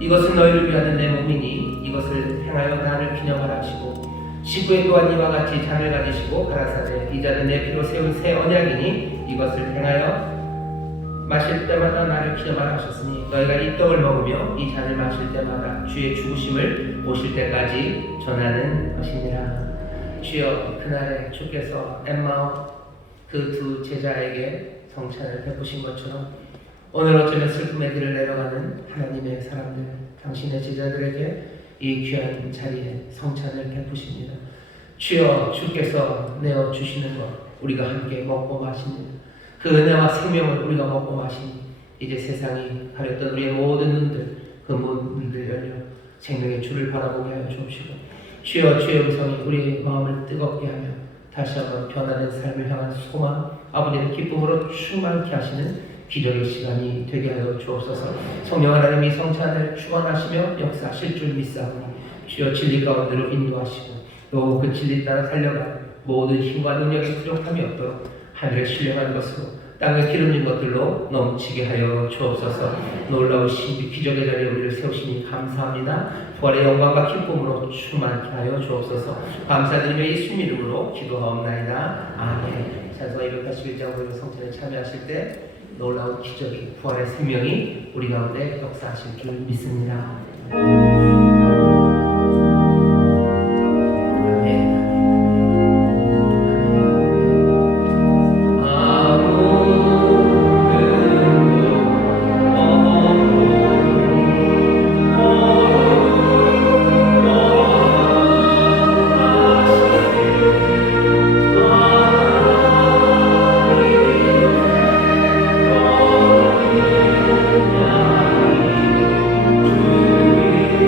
이것은 너희를 위하는 내 몸이니 이것을 행하여 나를 기념하라 하시고 19회 또한 이와 같이 잔을 가지시고 가라사대 이 잔은 내 피로 세운 새 언약이니 이것을 행하여 마실 때마다 나를 기념하라 하셨으니 너희가 이 떡을 먹으며 이 잔을 마실 때마다 주의 죽으심을 오실 때까지 전하는 것이니라. 주여 그날에 주께서 엠마오 그 두 제자에게 성찬을 베푸신 것처럼 오늘 어쩌면 슬픔의 길을 내려가는 하나님의 사람들 당신의 제자들에게 이 귀한 자리에 성찬을 베푸십니다. 주여 주께서 내어주시는 것 우리가 함께 먹고 마십니다. 그 은혜와 생명을 우리가 먹고 마시니 이제 세상이 가렸던 우리의 모든 눈들 그 문들 열려 생명의 주를 바라보게 하여 주옵시고 주여 주의 음성이 우리의 마음을 뜨겁게 하며 다시 한번 변화된 삶을 향한 소망 아버지의 기쁨으로 충만케 하시는 기적의 시간이 되게 하여 주옵소서. 성령 하나님이 성찬을 주관하시며 역사하실 줄 믿사오니 주여 진리 가운데로 인도하시고 또 그 진리 따라 살려가는 모든 힘과 능력이 부족함이 없도록 하늘에 신령한 것으로 땅에 기름진 것들로 넘치게 하여 주옵소서. 놀라우신 기적의 자리에 우리를 세우시니 감사합니다. 부활의 영광과 기쁨으로 충만케 하여 주옵소서. 감사드리며 예수님 이름으로 기도하옵나이다. 아멘. 찬송 281장 모임 성찬에 참여하실 때 놀라운 기적이 부활의 생명이 우리 가운데 역사하실 줄 믿습니다. 주의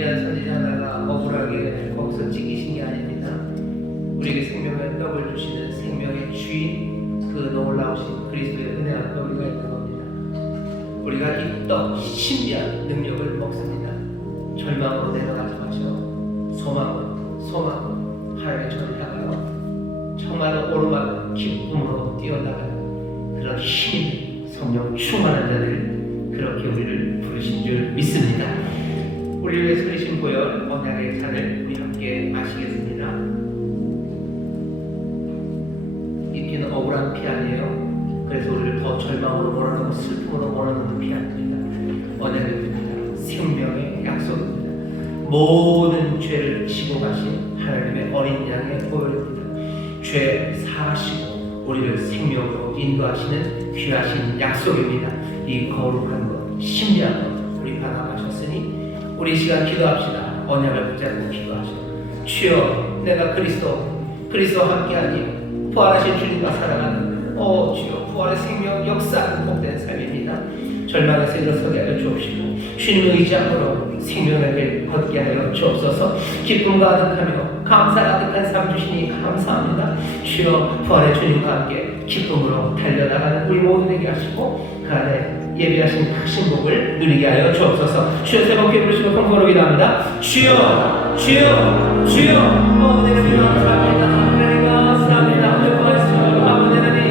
위대한 선지자 하나가 억울하게 거기서 찍히신 게 아닙니다. 우리에게 생명의 떡을 주시는 생명의 주인, 그 놀라우신 그리스도의 은혜와 너희가 있는 겁니다. 우리가 이 떡 신비한 능력을 먹습니다. 절망으로 내려가지 마시고 소망은 하나님의 전을 향하여 정말로 오르막 기쁨으로 뛰어나가는 그런 힘, 성령 충만한 자들, 그렇게 우리를 부르신 줄 믿습니다. 우리 위해 서리신 보혈 언약의 잔을 우리 함께 마시겠습니다. 이 피는 억울한 피 아니에요. 그래서 우리를 더 절망으로 몰아넣고 슬픔으로 몰아넣는 피 아닙니다. 언약의 피입니다. 생명의 약속입니다. 모든 죄를 지고 가신 하나님의 어린 양의 보혈입니다. 죄 사하시고 우리를 생명으로 인도하시는 귀하신 약속입니다. 이 거룩한 것, 신비한 것 우리 받아가셨으니 우리 시간 기도합시다. 언약을 붙잡고 기도하시오. 주여, 내가 그리스도와 함께하니 부활하신 주님과 살아가는 주여, 부활의 생명 역사하는 복된 삶입니다. 절망에서 일어서게 하여 주옵시고 주님의 의지함으로 생명의 길 걷게 하여 주옵소서. 기쁨 가득하며 감사 가득한 삶 주시니 감사합니다. 주여, 부활의 주님과 함께 기쁨으로 달려나가는 우리 모두에게 하시고 그 안에 예비하신 크신 복을 누리게 하여 주옵소서. 주여, 세 번 부르시고 통곡으로 기도합니다. 주여, 주여, 주여. 아버지 하나님 감사합니다. 하나님 감사합니다. 하나님 고맙습니다. 아버지 하나님,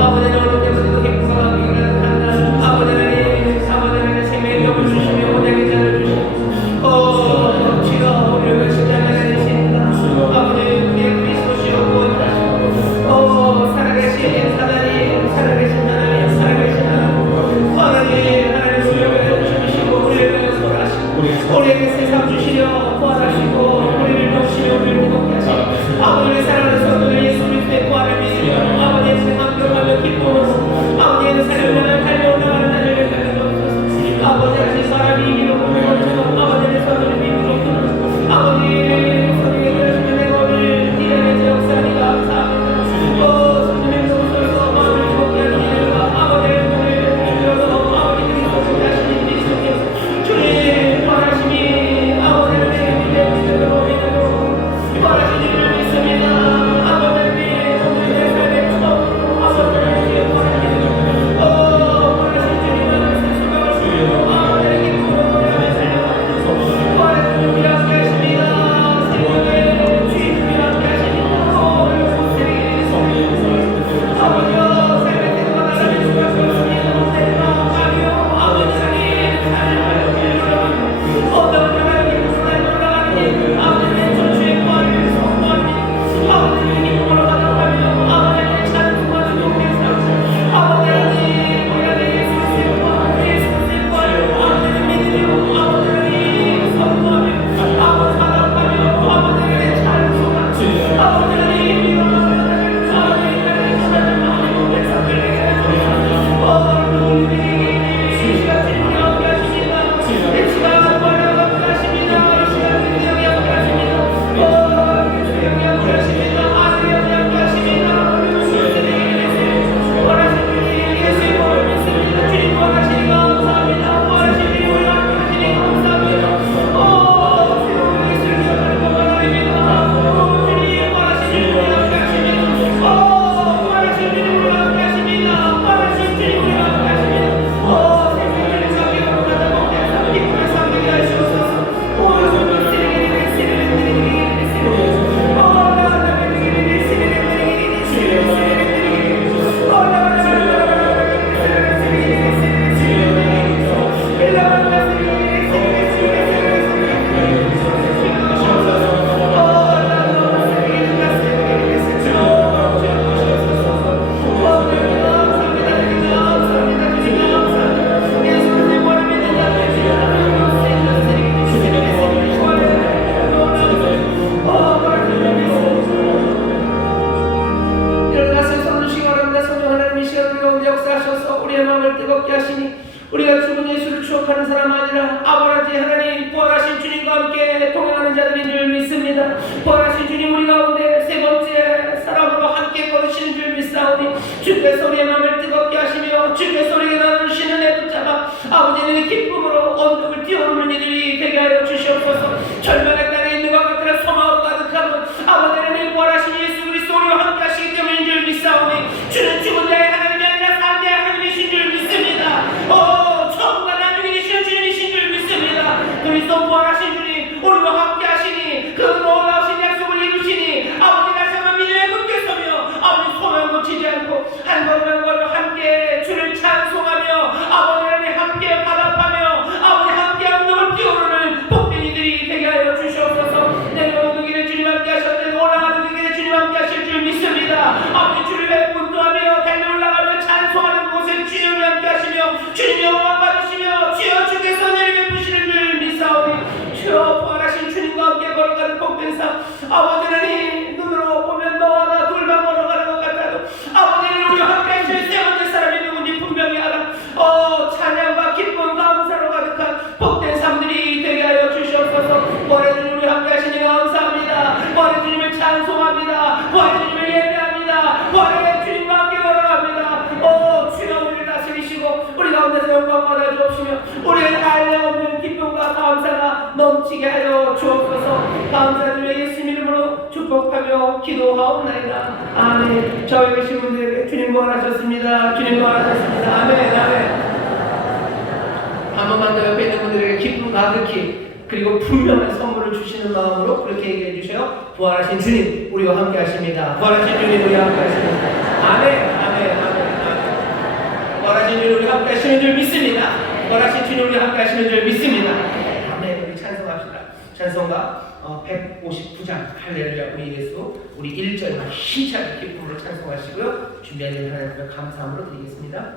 아버지 하나님 때문에도 기쁨과 감격이 가득한다. 아버지 하나님 생명의 벽을 주시며 언약의 잔을 주시고 주여, 우리를 십자가에 내리십니다. 아버지, 우리의 그리스도시여 구원하시고 살아계신 하나님, 살아계신 하나님, 살아계신 하나님 우리를 주시고 우리를 구원하시고 우리에게 세상 주시려 구원하시고 우리를 넘치며 우리를 무겁게 하시고 아버지의 사랑하는 성도들 예수 그리스도의 구원을 믿으며 아버지의 생각하며 기쁨으로 아버지의 사랑을 달려올라가는 날을 달려주소서. 아버지 하신 사람이 이루고 아버지의 선을 믿고 아버지의 선을 들으시면 내가 오늘 이 안에서 역사하니 감사합니다. 주님의 소속에서 마음을 무겁게 하는 일과 아버지의 눈을 들어서 아버지 그리스도 자신이 믿으시며 주님 원하시니 아버지를 내게 믿음으로 원하신 일을 믿습니다. 아버지 오늘의 삶의 처음 아버지를 원하시는 원하신 주님을 세수가 주시고 아버지의 기쁨으로 노래하며 살려가시고 원하신 주님이 함께 하십니다. 생명의 주님이 함께 하시니까 오늘 못드리게 되겠습니다. 아버지여, 삶의 때가 나를 주가 주었습니다. 때가 아니요 아버지 하나님 살려하여 주시옵소서. 어떤 하나님 무슨 올라가는 일 아버지의 전주의 구원을 소망하니 아버지의 기쁨으로 가득하며 아버지의 찬송하는 용기에서 아버지 하나님 우리 안에 예수의 구원 예수의 구원 아버지를 믿으며 아버지를 선포하며 아버지 바라보며 아버지를 찬송하며 아버지를 일어나며 아버지의 나라의 전하는 마음의 백성들에게 우리에게 이 시간 주님이 함께 하십니다. 이 시간 부활하고 함께 하십니다. 이 시간 주님이 함께 하십니다. 주님이 함께 하십니다. 아들이 함께 하십니다. 원하신 주님 예수의 복을 믿습니다. 주님 원하시니 감사합니다. 원하신 주님 우리 함께 하시니 감사합니다. 주님 예수를 기억하는 것만 아닙니다. 주님 원하신 주님 우리 함께 하십니다. 원하신 주님 우리 함께 하십니다. 원하신 주님 우리 함께 하십니다. 생명의 상경으로 가다 먹게 기쁨의 상경이 하시옵소서. 일어나서 손을 주시기 바랍니다. 성령 하나님 이 시간 우리 가운데 역사하셔서 우리의 마음을 뜨겁게 하시니 우리가 죽은 예수를 추억하는 사람 아니라 아버지 하나님 부활하신 주님과 함께 동행하는 자들인 줄 믿습니다. 부활하신 주님 우리 가운데 세 번째 사람으로 함께 걸으시는 줄 믿사오니 주께서 우리의 마음을 뜨겁게 하시며 주께서 우리에게 나누시는 애 붙잡아 아버지는 기쁨으로 언덕을 뛰어오르는 이들이 되게 하여 주시옵소서. 영광 받아 주옵시며 우리의 한량없는 기쁨과 감사가 넘치게 하여 주옵소서. 감사드리며 예수님 이름으로 축복하며 기도하옵나이다. 아멘. 저희 계신 분들에게 주님 부활하셨습니다. 주님 부활하셨습니다. 아멘. 아멘. 한 번만 더 옆에 있는 분들에게 기쁨 가득히 그리고 분명한 선물을 주시는 마음으로 그렇게 얘기해 주세요. 부활하신 주님 우리와 함께 하십니다. 부활하신 주님 우리와 함께 하십니다. 아멘. 아멘. 아멘. 아멘. 부활하신 주님 우리와 함께 하시는 줄 믿습니다. 부활하신 주님 우리와 함께 하시는 줄 믿습니다. 아멘. 우리 찬송합시다. 찬송가 159장 할렐루야 우리 예수 우리 1절만 힘차게 기쁨으로 찬송하시고요. 준비한 일 하나님께 감사함으로 드리겠습니다.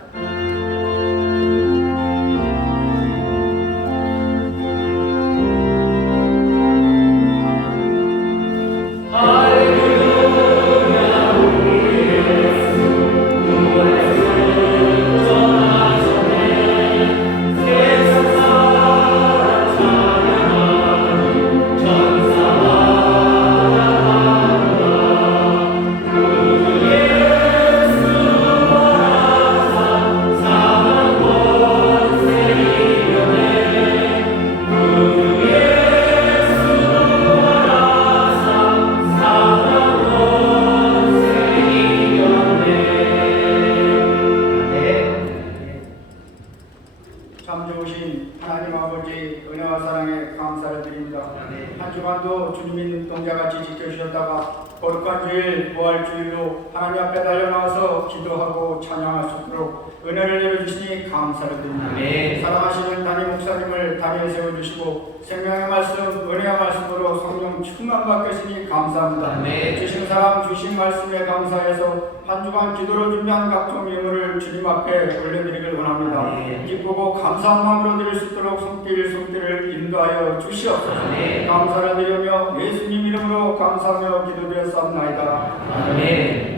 참 좋으신 하나님 아버지 은혜와 사랑에 감사를 드립니다. 한 주간도 주님의 눈동자같이 지켜주셨다가 거룩한 주일 부활주일로 하나님 앞에 달려나와서 기도하고 찬양할 수 있도록 은혜를 내려주시니 감사를 드립니다. 아멘. 사랑하시는 담임 목사님을 다리에 세워주시고 생명의 말씀, 은혜의 말씀으로 성령 충만 받게 하시니 감사합니다. 아멘. 주신 사랑, 주신 말씀에 감사해서 한 주간 기도로 준비한 각종 예물을 주님 앞에 올려드리길 원합니다. 아멘. 기쁘고 감사한 마음으로 드릴 수 있도록 손길을 인도하여 주시옵소서. 아멘. 감사를 드리며 예수님 이름으로 감사하며 기도드렸사옵나이다. 아멘.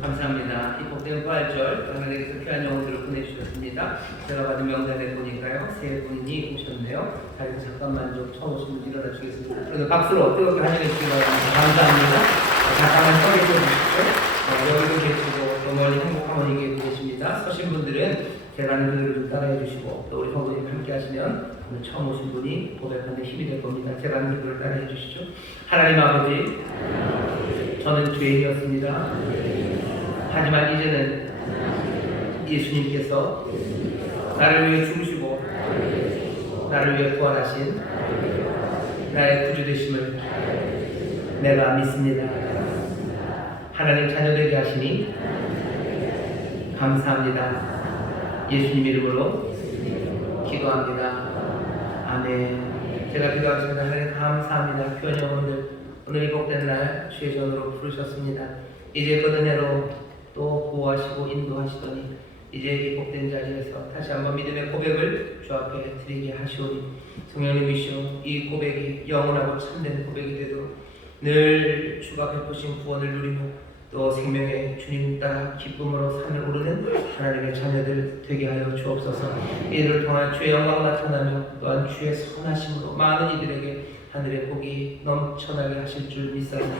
감사합니다. 이 복된 부활절 당나라에서 귀한 영혼들을 보내주셨습니다. 제가 받은 명단에 보니까요 세 분이 오셨네요. 다리도 잠깐만 좀 처음 오신 분 일어나 주겠습니다. 그래서 박수로 뜨겁게 환영해주시기 바랍니다. 감사합니다. 잠깐만 서 계셔주시고 여기도 계시고 또 멀리 행복한 분이 계십니다. 서신 분들은 제가 하는 그대로 좀 따라해 주시고 또 우리 성도님 함께 하시면 오늘 처음 오신 분이 고백하는 힘이 될 겁니다. 제가 하는 그대로 따라해 주시죠. 하나님 아버지, 저는 죄인이었습니다. 하지만 이제는 예수님께서 나를 위해 죽으시고 나를 위해 부활하신 나의 구주 되심을 내가 믿습니다. 하나님 자녀 되게 하시니 감사합니다. 예수님 이름으로 기도합니다. 아멘. 제가 기도하겠습니다. 하나님 감사합니다. 귀한 영혼들 오늘 이 복된 날 주의 전으로 부르셨습니다. 이제 그 은혜로 또 보호하시고 인도하시더니 이제 이 복된 자리에서 다시 한번 믿음의 고백을 주 앞에 드리게 하시오니 성령님이시오 이 고백이 영원하고 참된 고백이 되도록 늘 주가 베푸신 구원을 누리며 또 생명의 주님 따라 기쁨으로 산을 오르는 하나님의 자녀들 되게 하여 주옵소서. 이들을 통한 주의 영광 나타나며 또한 주의 선하심으로 많은 이들에게 하늘의 복이 넘쳐나게 하실 줄 믿사오니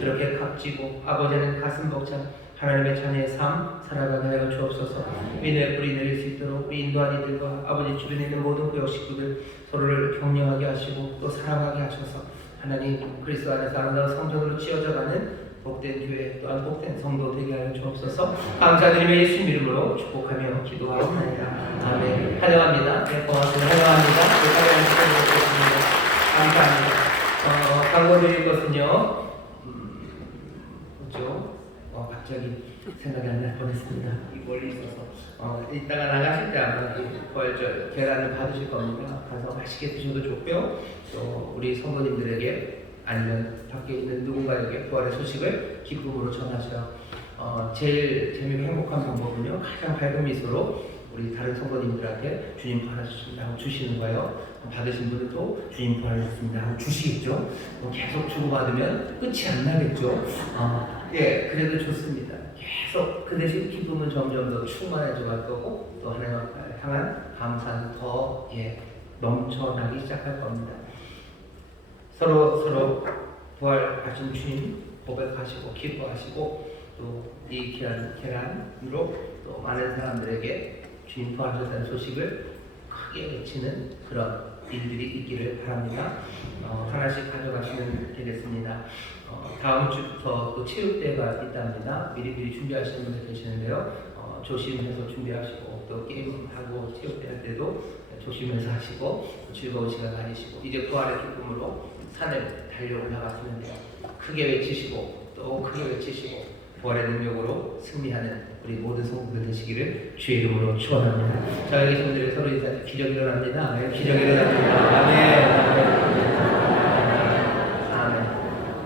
그렇게 값지고 아버지는 가슴 벅찬 하나님의 자녀의 삶 살아가게 하여 주옵소서. 믿음의 뿌리 내릴 수 있도록 우리 인도한 이들과 아버지 주변에 있는 모든 구역 식구들 서로를 격려하게 하시고 또 사랑하게 하셔서 하나님 그리스도 안에서 아름다운 성전으로 지어져가는 복된 교회 또한 복된 성도 되게 하여 주옵소서. 감사드리며 예수님 이름으로 축복하며 기도하옵나이다. 아멘. 환영합니다. 네, 고맙습니다. 환영합니다. 감사합니다. 광고 드릴 것은요. 그렇죠? 갑자기 생각이 안 날 뻔했습니다. 이 멀리 있어서 이따가 나가실 때 아마 부활절 계란을 받으실 겁니다. 가서 맛있게 드셔도 좋고요. 또 우리 성도님들에게 아니면 밖에 있는 누군가에게 부활의 소식을 기쁨으로 전하셔요. 제일 재미있고 행복한 방법은요, 가장 밝은 미소로 우리 다른 성도님들한테 주님 부활하셨습니다 하고 주시는 거예요. 받으신 분들도 주님 부활하셨습니다 하고 주시겠죠. 계속 주고받으면 끝이 안 나겠죠. 예, 그래도 좋습니다. 계속 그 대신 기쁨은 점점 더 충만해져 갈 거고 또 하나님 향한 감사는 더 넘쳐나기 시작할 겁니다. 서로 부활하신 주님 고백하시고 기뻐하시고 또 이 계란으로 또 많은 사람들에게 주님 부활하셨다는 소식을 크게 외치는 그런 일들이 있기를 바랍니다. 하나씩 가져가시면 되겠습니다. 다음 주부터 또 체육대회가 있답니다. 미리 준비하시는 분들 계시는데요. 조심해서 준비하시고 또 게임하고 체육대회 할 때도 조심해서 하시고 즐거운 시간 가지시고 이제 부활의 기쁨으로 산을 달려 올라가시면 돼요. 크게 외치시고 또 크게 외치시고 부활의 능력으로 승리하는 우리 모든 성도들 되시기를 주의 이름으로 축원합니다. 자, 여기 분들이 서로 인사해. 기적이 일어납니다. 네, 기적이 일어납니다. 아멘.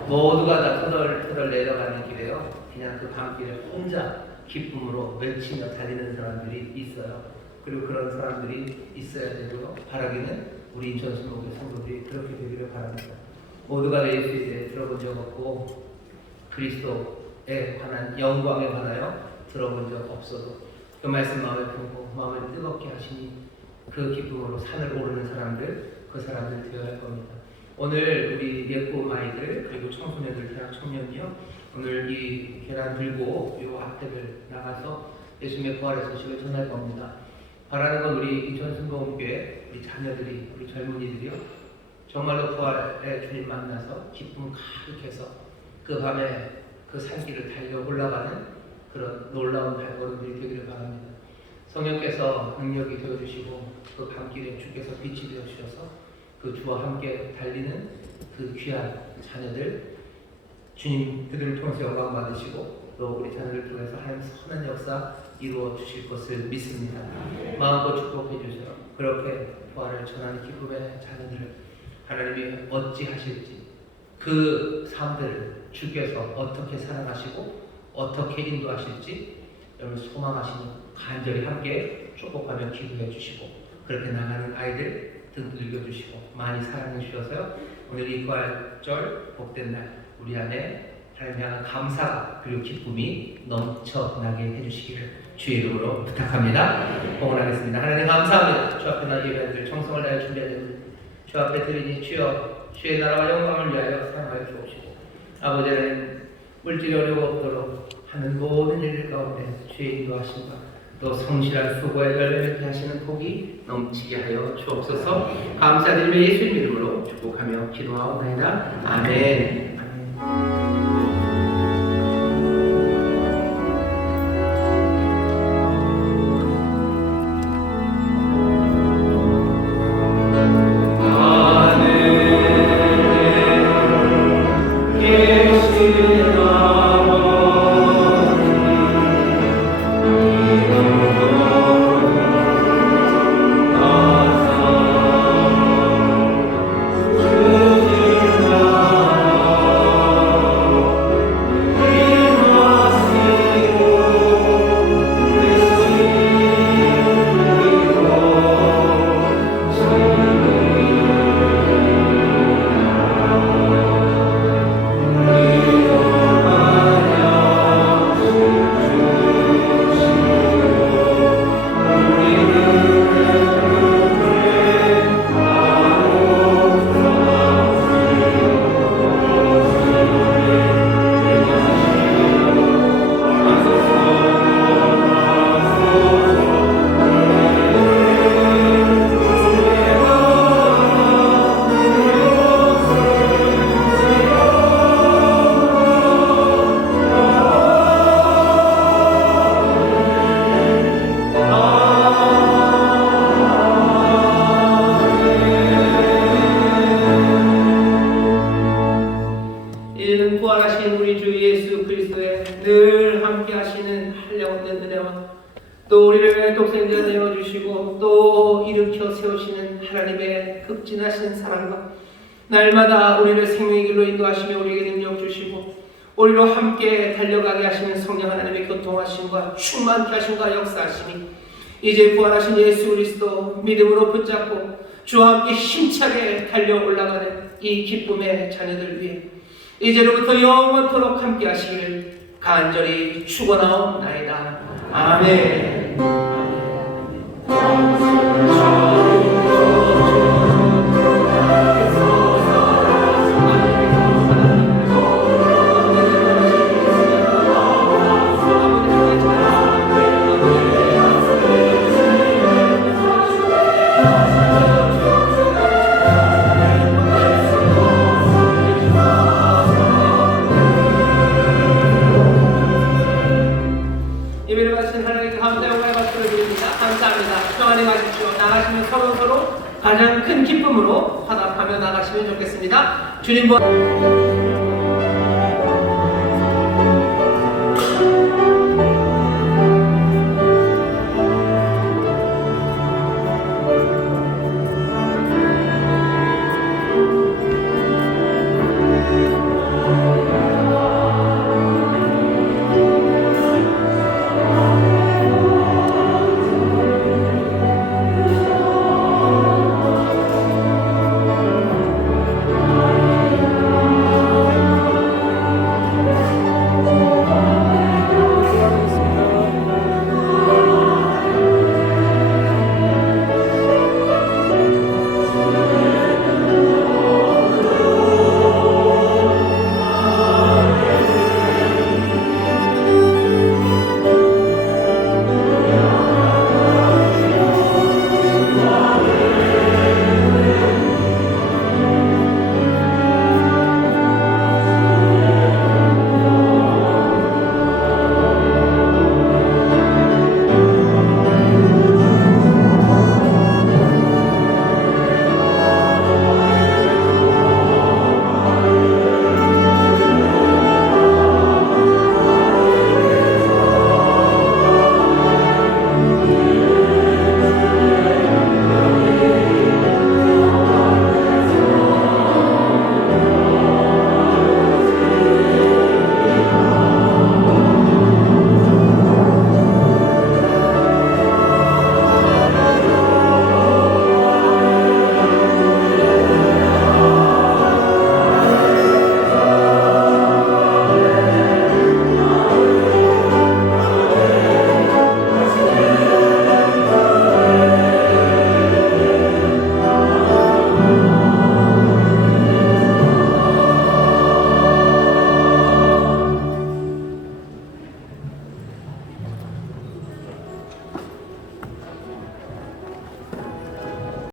모두가 다 터덜터덜 내려가는 길에요. 그냥 그 밤길에 혼자 기쁨으로 외치며 달리는 사람들이 있어요. 그리고 그런 사람들이 있어야 되고요. 바라기는 우리 인천순복의 성도들이 그렇게 되기를 바랍니다. 모두가 예수에 대해 들어본 적 없고 그리스도에 관한 영광에 관하여 들어본 적 없어도 그 말씀 마음에 품고 마음을 뜨겁게 하시니 그 기쁨으로 산을 오르는 사람들, 그 사람들 되어야 할 겁니다. 오늘 우리 예쁜 아이들 그리고 청소년들, 대학 청년이요, 오늘 이 계란 들고 이 앞에를 나가서 예수님의 부활의 소식을 전할 겁니다. 바라는 건 우리 인천순복음교회 우리 자녀들이, 우리 젊은이들이요, 정말로 부활의 주님 만나서 기쁨 가득해서 그 밤에 그 산길을 달려 올라가는 그런 놀라운 발걸음들이 되기를 바랍니다. 성령께서 능력이 되어주시고 그 밤길에 주께서 빛이 되어주셔서 그 주와 함께 달리는 그 귀한 자녀들, 주님 그들을 통해서 영광 받으시고 또 우리 자녀를 통해서 하나님 선한 역사 이루어 주실 것을 믿습니다. 마음껏 축복해 주세요. 그렇게 부활을 전하는 기쁨의 자녀들을 하나님이 어찌 하실지, 그 삶들을 주께서 어떻게 살아가시고 어떻게 인도하실지 여러분 소망하시니 간절히 함께 축복하며 기도해 주시고 그렇게 나가는 아이들 등 들겨 주시고 많이 사랑해 주셔서요, 오늘 이 부활절 복된 날 우리 안에 하나님 향한 감사가 그리고 기쁨이 넘쳐나게 해주시기를 주의 이름으로 부탁합니다. 봉헌하겠습니다. 하나님 감사합니다. 주 앞에 나 예배들 정성을 다해 준비하는 주 앞에 드리니 주여 주의 나라와 영광을 위하여 사용하여 주옵시고 아버지 하나님 물질이 어려워 없도록 하는 모든 일들 가운데 주의 인도하심과 또 성실한 수고에 열매맺게 하시는 복이 넘치게 하여 주옵소서. 감사드리며 예수님 이름으로 축복하며 기도하옵나이다. 아멘. 세워주시고 또 일으켜 세우시는 하나님의 극진하신 사랑과 날마다 우리를 생명의 길로 인도하시며 우리에게 능력 주시고 우리로 함께 달려가게 하시는 성령 하나님의 교통하심과 충만케 하심과 역사하심이 이제 부활하신 예수 그리스도 믿음으로 붙잡고 주와 함께 힘차게 달려 올라가는 이 기쁨의 자녀들 위해 이제로부터 영원토록 함께 하시기를 간절히 축원하옵나이다. 아멘. 예배를 받으신 하나님께 감사 영광의 박수를 드립니다. 감사합니다. 평안히 가십시오. 나가시면 서로 가장 큰 기쁨으로 화답하며 나가시면 좋겠습니다. 주님 보